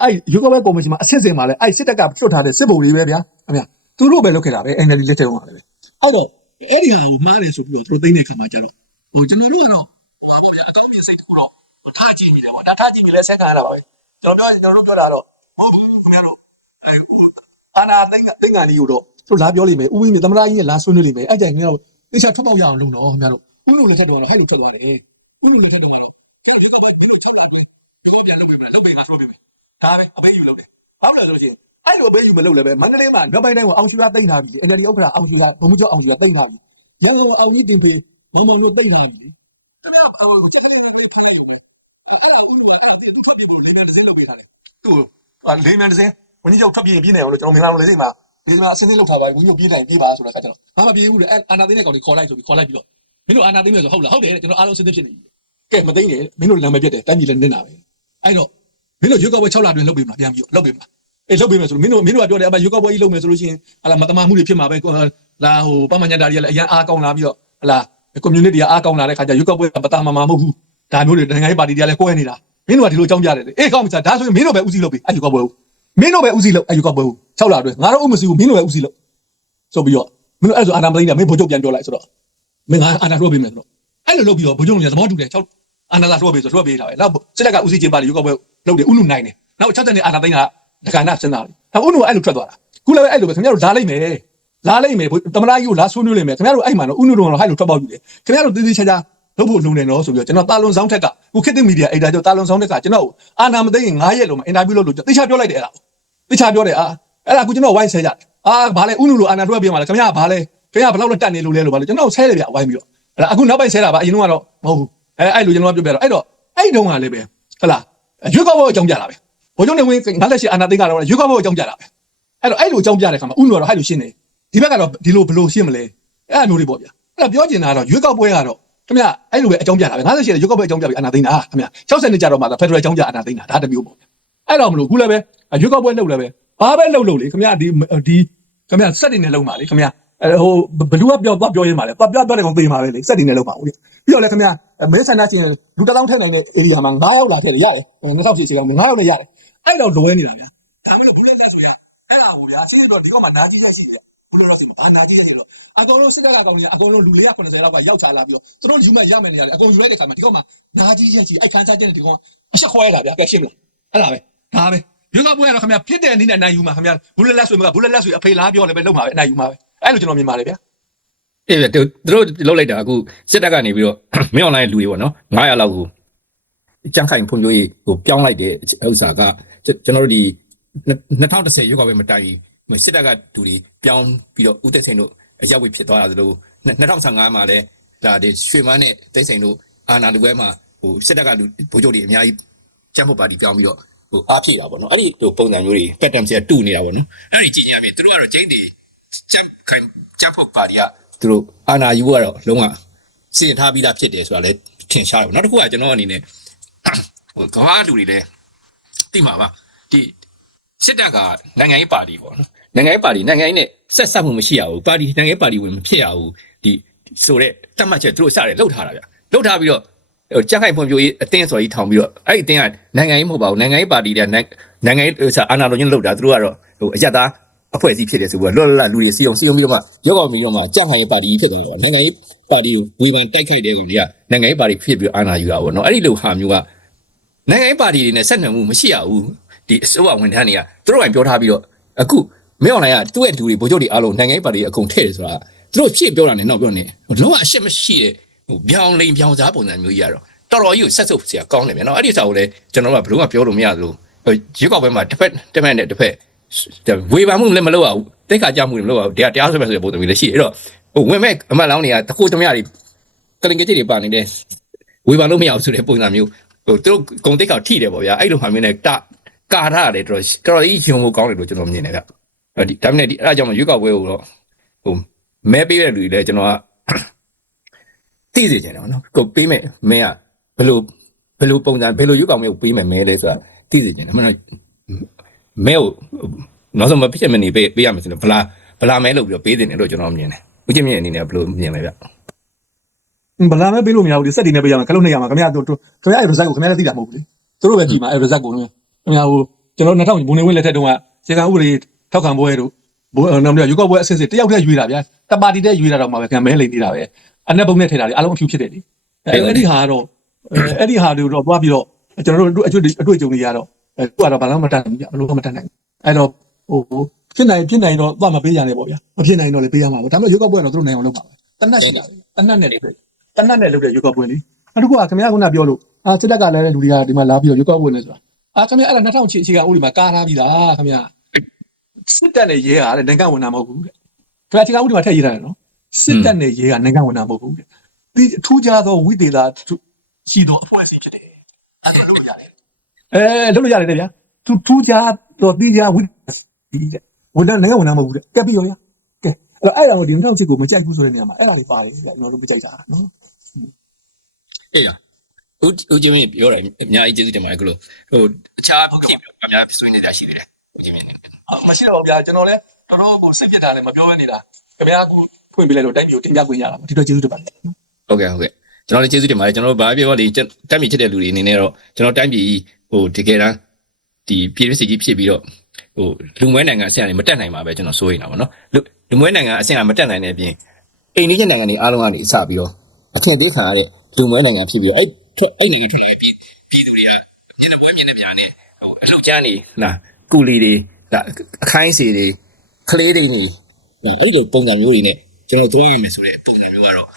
အဲ့ရွေးကောက်ပွဲကော်မရှင်မှာအဆင့်ဆင့်မှာလဲအဲ့စစ်တပ်ကလွတ်ထားတဲ့စစ်ဗိုလ်တွေပဲဗျာခင်ဗျသူတို့ပဲလုတ်ခဲ့တာပဲ NLD လက်ထက်တုန်းကလည်းဟုတ်တော့အဲ့ဒီဟာကိုမှားတယ်ဆိုပြီးတော့သူတို့သိတဲ့ခါမှာကျတော့ဟိုကျွန်တော်တို့ကတော့ဟိုပါဗျာအကောင်းမြင်စိတ်တခုတော့ထားကြည့်မိတယ်ပေါ့ဒါထားကြည့်မိလဲဆက်ခံရတာပါပဲကျွန်တော်ပြောကျွန်တော်တို့ပြောတာတော့မဟုတ်ဘူးခင်ဗျားတို့အဲအာနာသိန်းကသိန်းကန်လေးကိုတော့သူတို့လာပြောလိမ့်မယ်ဥပဒေသမ္မတကြီးနဲ့လာဆွေးနွေးလိမ့်မယ်အဲ့ကြိုင်ကတော့တေချာထွက်ပေါက်ရအောင်လုပ်တော့ခင်ဗျားတို့ဥလုံလက်ထက်တော့ဟဲ့လိုထွက်သွားတယ်ဥလုံလက်ထက်တော့ ဒါပဲအပေးယူလုပ်တယ်ဘာလို့လဲဆိုရင်အဲ့လိုအပေးယူမလုပ်လည်းပဲမန္တလေးမှာနောက်ပိုင်းတိုင်းကအောင်ရှိကတိတ်ထားပြီ NLD ဥက္ကဋ္ဌအောင်ရှိကဘုံမကျော်အောင်ရှိကတိတ်ထားပြီရန်ကုန်အောင်ကြီးတင်ဖေမမောင်တို့တိတ်ထားပြီခင်ဗျားဟိုချက်ကလေးလေးလေးခလိုက်လို့အဲ့ဒါဥလူကအဲ့ဒါသူထွက်ပြေဖို့လေမြန်တစ်စင်းလုပ်ပေးထားတယ်သူလေမြန်တစ်စင်းဝင်းကြီးရောက်ထွက်ပြေးပြေးနေအောင်လို့ကျွန်တော်မင်္ဂလာလို့လေစိတ်မှာဒီမှာအစင်းစင်းလောက်ထားပါဘူးညို့ပြေးနိုင်ပြေးပါဆိုတာခါကျတော့ဘာမှပြေးဘူးလေအာနာသိန်းတဲ့ကောင်တွေခေါ်လိုက်ဆိုပြီးခေါ်လိုက်ပြီးတော့မင်းတို့အာနာသိန်းမယ်ဆိုဟုတ်လားဟုတ်တယ်ကျွန်တော်အားလုံးစင်းစင်းဖြစ်နေပြီကဲမသိနေမင်းတို့နာမည်ပြတ်တယ်တိုင်းပြည်လည်းနင်းတာပဲအဲ့တော့ မင်းတို့ရွေးကောက်ပွဲ6လအတွင်းလုပ်ပေးမှာပြန်ပြီးလုပ်ပေးမှာအေးလုပ်ပေးမယ်ဆိုလို့မင်းတို့မင်းတို့ကပြောတယ်အမရွေးကောက်ပွဲကြီးလုပ်မယ်ဆိုလို့ရှိရင်ဟာလာမတမာမှုတွေဖြစ်မှာပဲလာဟိုပမညာတာတွေကလည်းအရန်အားကောင်းလာပြီးတော့ဟလာ community ကအားကောင်းလာတဲ့ခါကျရွေးကောက်ပွဲပတာမမာမဟုတ်ဘူးဒါမျိုးတွေနိုင်ငံရေးပါတီတွေကလည်းကိုယ်နေတာမင်းတို့ကဒီလိုအကြောင်းပြတယ်လေအေးကောင်းပြီစားဒါဆိုရင်မင်းတို့ပဲဦးစီးလုပ်ပေးအဲ့ရွေးကောက်ပွဲကိုမင်းတို့ပဲဦးစီးလုပ်အဲ့ရွေးကောက်ပွဲကို6လအတွင်းငါတို့ဥမစီဘူးမင်းတို့ပဲဦးစီးလုပ်ဆိုပြီးတော့မင်းတို့အဲ့ဆိုအာနာမသိနေတာမင်းဘိုးချုပ်ပြန်ပြောလိုက်ဆိုတော့မင်းငါအာနာလွှတ်ပေးမယ်ဆိုတော့အဲ့လိုလုပ်ပြီးတော့ဘိုးချုပ်လည်းသဘောတူတယ်6အာနာသာလွှတ်ပေးဆိုလွှတ်ပေးတာပဲနောက်စစ်တပ်ကဦးစီးချင်းပါလေရွေးကောက်ပွဲ လုပ်တယ်ဥလူနိုင်တယ်နောက်60နှစ်အာနာသိန်းကဒကနာစဉ်းစားတယ်နောက်ဥလူကအဲ့လိုထွက်သွားတာခုလည်းအဲ့လိုပဲခင်ဗျားတို့လာလိုက်မယ်လာလိုက်မယ်တမနာကြီးကိုလာဆွေးနွေးလိုက်မယ်ခင်ဗျားတို့အဲ့မှာတော့ဥလူတော်တော့ဟဲ့လိုထွက်ပေါက်ယူတယ်ခင်ဗျားတို့တည်တည်ချာချာလုပ်ဖို့လုံနေတော့ဆိုပြီးတော့ကျွန်တော်တာလွန်ဆောင်ထက်ကခုခေတ်သစ်မီဒီယာအိတ်တာကျော်တာလွန်ဆောင်ထက်ကကျွန်တော်အာနာမသိရင်9ရက်လုံးမှာအင်တာဗျူးလုပ်လို့တေချာပြောလိုက်တယ်အဲ့ဒါတေချာပြောတယ်အာအဲ့ဒါခုကျွန်တော်ဝိုင်းဆဲကြတယ်အာဘာလဲဥလူလိုအာနာတွဲပြမှာလဲခင်ဗျားဘာလဲခင်ဗျားဘယ်လောက်လက်တက်နေလို့လဲလို့ဘာလဲကျွန်တော်ဆဲတယ်ဗျဝိုင်းပြီးတော့အဲ့ဒါအခုနောက်ပိုင်းဆဲတာပါအရင်ကတော့မဟုတ်ဘူးအဲအဲ့လိုကျွန်တော်ပြောပြတော့အဲ့တော့အဲ့တုန်းကလည်းပဲဟလာ ရွေးကောက်ပွဲအကြောင်းပြတာပဲဘိုးချုပ်နေဝင်ငါလက်ရှိအာနာသိန်းကတော့ရွေးကောက်ပွဲအကြောင်းပြတာပဲအဲ့တော့အဲ့လိုအကြောင်းပြတဲ့ခါမှာဥလူကတော့ဟဲ့လိုရှင်းနေဒီဘက်ကတော့ဒီလိုဘလို့ရှင်းမလဲအဲ့အမျိုးတွေပေါ့ဗျာအဲ့တော့ပြောချင်တာကတော့ရွေးကောက်ပွဲကတော့ခင်ဗျအဲ့လိုပဲအကြောင်းပြတာပဲ58ရွေးကောက်ပွဲအကြောင်းပြပြီးအာနာသိန်းတာခင်ဗျ60နှစ်ကြာတော့မှဖက်ဒရယ်အကြောင်းပြအာနာသိန်းတာဒါတစ်မျိုးပေါ့ဗျာအဲ့တော့မလို့ခုလည်းပဲရွေးကောက်ပွဲလုပ်လည်းပဲဘာပဲလုပ်လို့လေခင်ဗျဒီဒီခင်ဗျစက်တွေနဲ့လုံးပါလေခင်ဗျ အဲဟိုဘလူးကပြောသွားပြောရင်းပါလေသွားပြောပြောတယ်ကောင်ပေးပါလေလေစက်တွေနဲ့လုံးပါဦးလေပြီးတော့လေခင်ဗျမဲဆန္ဒချင်းလူတစ်လောင်းထည့်နိုင်တဲ့ area မှာ9ယောက်လာထည့်ရတယ်2000စီစီကောင်9ယောက်လည်းရတယ်အဲ့တော့လွဲနေတာဗျာဒါမှမဟုတ်ဘူးလေလက်ဆိုရအဲ့ဒါဟိုဗျာရှင်းတော့ဒီကောင်မှာနာကြီးရိုက်ရှိတယ်ဘလူးတော့စီဘာနာကြီးရိုက်ရှိတော့အကောင်လုံးစစ်တပ်ကကောင်ကြီးအကောင်လုံးလူ490လောက်ကရောက်ချလာပြီးတော့သူတို့ယူမရမယ်နေရတယ်အကောင်ယူလိုက်တဲ့ခါမှာဒီကောင်မှာနာကြီးရိုက်ရှိအဲ့ခန်းစားတဲ့ဒီကောင်အဆက်ခွဲတာဗျာကဲရှင်းမလားအဲ့ဒါပဲဒါပဲရွေးကောက်ပွဲကတော့ခင်ဗျဖြစ်တဲ့အနေနဲ့နိုင်ယူမှာခင်ဗျဘူးလက်လက်ဆိုမှဘူးလက်လက်ဆိုအဖေလားပြောလည်းပဲလုံးမှာပဲနိုင်ယူမှာပဲ အဲ့လိုကျွန်တော်မြင်ပါတယ်ဗျာ
အေးပြသူတို့လှုပ်လိုက်တာအခုစစ်တပ်ကနေပြီးတော့မင်းအွန်လိုင်းလူတွေပေါ့နော်900လောက်ကိုကြန့်ခိုင်ဖွံ့ဖြိုးရေးကိုပြောင်းလိုက်တဲ့ဥစ္စာကကျွန်တော်တို့ဒီ2010ရွေးကောက်ပွဲမတိုင်စစ်တပ်ကလူတွေပြောင်းပြီးတော့ဦးသက်စိန်တို့အရောက်ဝေဖြစ်သွားတာသလို2015မှာလည်းဒါဒီရွှေမန်းနဲ့တိတ်စိန်တို့အာနာလူပွဲမှာဟိုစစ်တပ်ကလူဗိုလ်ချုပ်တွေအများကြီးကြမ်းဖို့ပါတီပြောင်းပြီးတော့ဟိုအားဖြည့်တာပေါ့နော်အဲ့ဒီဟိုပုံစံမျိုးတွေပတ်တမ်စီကတူနေတာပေါ့နော်အဲ့ဒီကြည့်ကြမြင်သူတို့ကတော့ကျင်းတွေ ကြမ်းခိုင်ကြမ်းဖို့ပါတီကသူတို့အာနာယူကတော့လုံးဝစီရင်ထားပြီးသားဖြစ်တယ်ဆိုတာလည်းထင်ရှားတယ်နောက်တစ်ခုကကျွန်တော်အနေနဲ့ဟိုကမ္ဘာလူတွေလည်းသိမှာပါဒီစစ်တပ်ကနိုင်ငံရေးပါတီပေါ့နော်နိုင်ငံရေးပါတီနိုင်ငံရေးနဲ့ဆက်ဆက်မှုမရှိရဘူးပါတီနိုင်ငံရေးပါတီဝင်မဖြစ်ရဘူးဒီဆိုတော့တတ်မှတ်ချက်သူတို့စတယ်လှုပ်ထားတာဗျလှုပ်ထားပြီးတော့ဟိုကြက်ခိုင်ဖွံ့ဖြိုးရေးအတင်းဆိုကြီးထောင်ပြီးတော့အဲ့ဒီအတင်းကနိုင်ငံရေးမဟုတ်ပါဘူးနိုင်ငံရေးပါတီတဲ့နိုင်ငံရေးအာနာလိုချင်းလှုပ်တာသူတို့ကတော့ဟိုအရက်သား အဖွဲ့အစည်းဖြစ်တယ်ဆိုပြီးတော့လွတ်လပ်လူတွေစီအောင်စီအောင်ပြီးတော့မှရောက်အောင်ပြီးတော့မှကြောက်ခိုင်ရေးပါတီဖြစ်တယ်ဆိုတာနိုင်ငံရေးပါတီကိုဝေဖန်တိုက်ခိုက်တဲ့ကောင်တွေကနိုင်ငံရေးပါတီဖြစ်ပြီးအာဏာယူတာပေါ့နော်အဲ့ဒီလိုဟာမျိုးကနိုင်ငံရေးပါတီတွေနဲ့ဆက်နွယ်မှုမရှိရဘူးဒီအစိုးရဝန်ထမ်းတွေကသူတို့ကပြောထားပြီးတော့အခုမင်းအွန်လိုင်းကသူ့ရဲ့လူတွေဗိုလ်ချုပ်တွေအားလုံးနိုင်ငံရေးပါတီအကုန်ထည့်တယ်ဆိုတာသူတို့ဖြစ်ပြောတာနဲ့နောက်ပြောနေလုံးဝအရှက်မရှိတဲ့ဟိုပြောင်းလိန်ပြောင်းစားပုံစံမျိုးကြီးရတော့တော်တော်ကြီးကိုဆက်ဆုပ်စရာကောင်းတယ်ဗျာနော်အဲ့ဒီစာကိုလည်းကျွန်တော်တို့ကဘယ်လိုမှပြောလို့မရသလိုရွေးကောက်ပွဲမှာတစ်ဖက်တစ်ဖက်နဲ့တစ်ဖက် ဝေဖန်မှုလည်းမလုပ်ရဘူးတိတ်ခါကြမှုလည်းမလုပ်ရဘူးတရားတရားဆွဲမယ်ဆိုတဲ့ပုံစံမျိုးလည်းရှိအဲ့တော့ဟိုဝင်မဲ့အမတ်လောင်းတွေကတခုတမရတွေကလင်ကကြီးတွေပါနေတယ်ဝေဖန်လို့မရဘူးဆိုတဲ့ပုံစံမျိုးဟိုသူတို့ဂုံတိတ်ခါထိတယ်ပေါ့ဗျာအဲ့လိုဟာမျိုးနဲ့တကာထားရတယ်တော်တော်တော်ကြီးယုံဖို့ကောင်းတယ်လို့ကျွန်တော်မြင်တယ်ဗျဒီဒါပေမဲ့ဒီအဲ့ဒါကြောင့်ရွေးကောက်ပွဲကိုတော့ဟိုမဲပေးတဲ့လူတွေလည်းကျွန်တော်ကသိစေချင်တယ်နော်ကိုပေးမဲ့မဲကဘယ်လိုဘယ်လိုပုံစံဘယ်လိုရွေးကောက်ပွဲကိုပေးမဲ့မဲလဲဆိုတာသိစေချင်တယ်မနော် မဲကိုနောက်ဆုံးမဖြစ်မနေပေးပေးရမယ်ဆိုတော့ဗလာဗလာမဲလို့ပြီးတော့ပေးတင်တယ်လို့ကျွန်တော်မြင်တယ်ဦးချင်းမြင့်အနေနဲ့ဘယ်လိုမြင်လဲဗျ
ဗလာမဲပေးလို့မရဘူးလေစက်တွေနဲ့ပေးရမှာခလုံးနေရမှာခင်ဗျာတို့ခင်ဗျာအဲ့ result ကိုခင်ဗျာလည်းသိတာမဟုတ်ဘူးလေသူတို့ပဲကြည့်မှာအဲ့ result ကိုခင်ဗျာဟိုကျွန်တော်2000ဘုံနေဝင်းလက်ထက်တုန်းကစေကံဥပဒေထောက်ခံပွဲတို့ဘိုးနောက်ပြီးရွေးကောက်ပွဲအစစ်စစ်တယောက်တည်းရွေးတာဗျာတပါတီတည်းရွေးတာတော့မှပဲခင်ဗျာမဲလိမ့်နေတာပဲအနက်ပုံနဲ့ထည့်တာလေအားလုံးအဖြူဖြစ်တယ်လေအဲ့ဒီဟာကတော့အဲ့ဒီဟာတွေတော့သွားပြီးတော့ကျွန်တော်တို့အတွေ့အတွေ့အကြုံတွေရတော့ အဲ့ကတော့ဘာလို့မတတ်နိုင်ဘူးဘယ်လိုမှမတတ်နိုင်အဲ့တော့ဟိုဖြစ်နိုင်ဖြစ်နိုင်တော့သွားမပေးရနဲ့ပေါ့ဗျာမဖြစ်နိုင်တော့လည်းပေးရမှာပေါ့ဒါပေမဲ့ရွေးကောက်ပွဲတော့သူတို့နိုင်အောင်လုပ်ပါမယ်တနက်စီတနက်နဲ့လုပ်တယ်တနက်နဲ့လုပ်တဲ့ရွေးကောက်ပွဲလေနောက်တစ်ခုကခင်ဗျားကခုနပြောလို့အာစစ်တပ်ကလည်းလူတွေကဒီမှာလာပြီးတော့ရွေးကောက်ပွဲနေဆိုတာအာခင်ဗျားအဲ့ဒါ2000ချီချီကဥဒီမှာကားထားပြီးသားခင်ဗျာစစ်တပ်နဲ့ရဲကလည်းနိုင်ငံဝန်ထမ်းမဟုတ်ဘူးတဲ့ခင်ဗျားချီကဥဒီမှာထည့်ရေးထားတယ်နော်စစ်တပ်နဲ့ရဲကနိုင်ငံဝန်ထမ်းမဟုတ်ဘူးတဲ့ဒီအထူးခြားသောဝိသေသရှိသောအဖွဲ့အစည်းဖြစ်တယ်အဲလု ပ်လို့ရတယ်တဲ့ဗျာသူထူးခြားတော့တိကျဝိသေသတဲ့ဝန်ထမ်းနိုင်ငံဝန်ထမ်းမဟုတ်ဘူးတဲ့ကက်ပြီးရောရကဲအဲ့တော့အဲ့ဒါကိုဒီ2000ချစ်ကိုမကြိုက်ဘူးဆိုတဲ့နေရာမှာအဲ့ဒါကိုပါတယ်ကျွန်တော်တို့မကြိုက်တာနော်
အေးရဦးဦးချင်းကြီးပြောတယ်အများကြီးကျေးဇူးတင်ပါတယ်ခုလိုဟိုအခြားပြင်ပြီးတော့အများဆွေးနေတာရှိတယ်ဦးချင်းမြင်နေ
မရှိတော့ဘူးဗျာကျွန်တော်လည်းတော်တော်ကိုစိတ်ပြတ်တာလည်းမပြောရနေတာခင်ဗျားကဖွင့်ပြလိုက်တော့တိုင်းမျိုးတင်ပြခွင့်ရတာပါဒီတော့ကျေးဇူးတင်ပါတယ်
ဟုတ်ကဲ့ဟုတ်ကဲ့ ကျွန်တော်လည်းကျေးဇူးတင်ပါတယ်ကျွန်တော်တို့ဘာပြောလေတက်မြင့်ချစ်တဲ့လူတွေအနေနဲ့တော့ကျွန်တော်တိုင်းပြည်ဟိုတကယ်တမ်းဒီပြည်ရစ်စီကြီးဖြစ်ပြီးတော့ဟိုလူမွဲနိုင်ငံအဆင့်အနေမတက်နိုင်ပါပဲကျွန်တော်စိုးရိမ်တာပေါ့နော်လူလူမွဲနိုင်ငံအဆင့်ကမတက်နိုင်တဲ့အပြင်အိန္ဒိယနိုင်ငံတွေအားလုံးကနေအစပြီးတော့အထင်သေးခံရတဲ့လူမွဲနိုင်ငံဖြစ်ပြီးအဲ့အဲ့နိုင်ငံတွေပြည်ပြည်သူတွေကပြည်သူပြည်သူများနဲ့ဟိုအလောက်ကျန်းနေလားကူလီတွေဒါအခိုင်းစီတွေကလေးတွေနေအဲ့ဒီလိုပုံစံမျိုးတွေနဲ့ကျွန်တော်တို့ရမယ်ဆိုတဲ့ပုံစံမျိုးကတော့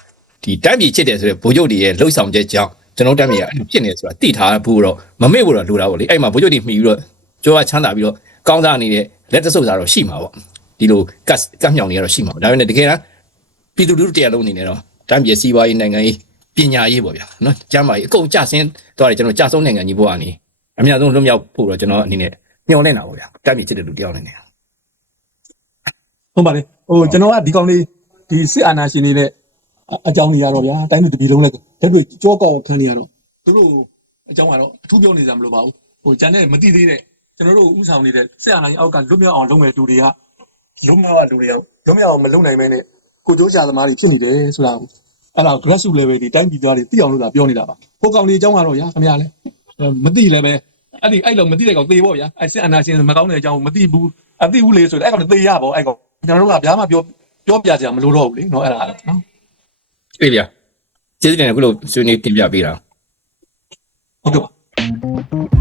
ဒီတိုင်းပြည်ချစ်တယ်ဆိုတဲ့ဗိုလ်ချုပ်တွေရဲ့လှုပ်ဆောင်ချက်ကြောင့်ကျွန်တော်တို့တိုင်းပြည်ကအဲ့လိုဖြစ်နေတယ်ဆိုတာသိထားဖို့တော့မမေ့ဖို့တော့လိုတာပေါ့လေအဲ့မှာဗိုလ်ချုပ်တွေမှီပြီးတော့ကြောကချမ်းသာပြီးတော့ကောင်းစားနေတဲ့လက်တဆုပ်စားတော့ရှိမှာပေါ့ဒီလိုကတ်ကတ်မြောင်တွေကတော့ရှိမှာပေါ့ဒါပေမဲ့တကယ်တမ်းပြည်သူလူထုတရားလုံးအနေနဲ့တော့တိုင်းပြည်စီးပွားရေးနိုင်ငံရေးပညာရေးပေါ့ဗျာနော်ကျမ်းမာရေးအကုန်ကြဆင်းသွားတယ်ကျွန်တော်ကြဆုံးနိုင်ငံကြီးဘဝကနေအများဆုံးလွတ်မြောက်ဖို့တော့ကျွန်တော်အနေနဲ့မျှော်လင့်တာပေါ့ဗျာတိုင်းပြည်ချစ်တဲ့လူတယောက်အနေနဲ့
ဟုတ်ပါတယ်ဟိုကျွန်တော်ကဒီကောင်လေးဒီစစ်အာဏာရှင်တွေနဲ့ အကြောင်းတွေရတော့ဗျာတိုင်းပြည်တစ်ပြည်လုံးလည်းလက်တွေ့ကြောကောက်ခံနေရတော့သူတို့အကြောင်းကတော့အထူးပြောနေကြမလို့ပါဘူးဟိုကျန်တဲ့မသိသေးတဲ့ကျွန်တော်တို့ဥဆောင်နေတဲ့စစ်အာဏာရှင်အောက်ကလွတ်မြောက်အောင်လုပ်မဲ့လူတွေကလွတ်မြောက်တဲ့လူတွေကလွတ်မြောက်အောင်မလုပ်နိုင်မဲနဲ့ကိုကြိုးချသမားတွေဖြစ်နေတယ်ဆိုတာကိုအဲ့ဒါ grassroots level ဒီတိုင်းပြည်သားတွေသိအောင်လို့သာပြောနေတာပါကိုကောင်လေးအကြောင်းကတော့ဗျာခင်ဗျားလည်းမသိလည်းပဲအဲ့ဒီအဲ့လိုမသိတဲ့ကောင်သေပေါ့ဗျာအဲ့စစ်အာဏာရှင်မကောင်းတဲ့အကြောင်းမသိဘူးအသိဘူးလေဆိုတော့အဲ့ကောင်သေရပေါ့အဲ့ကောင်ကျွန်တော်တို့ကဗျာမပြောပြောပြကြမလို့တော့ဘူးလေနော်အဲ့ဒါနော်
အေးဗျာကျေးဇူးတင်တယ်ခုလိုဆွေးနွေးတင်ပြပေးတာ
ဟုတ်ကဲ့ပါ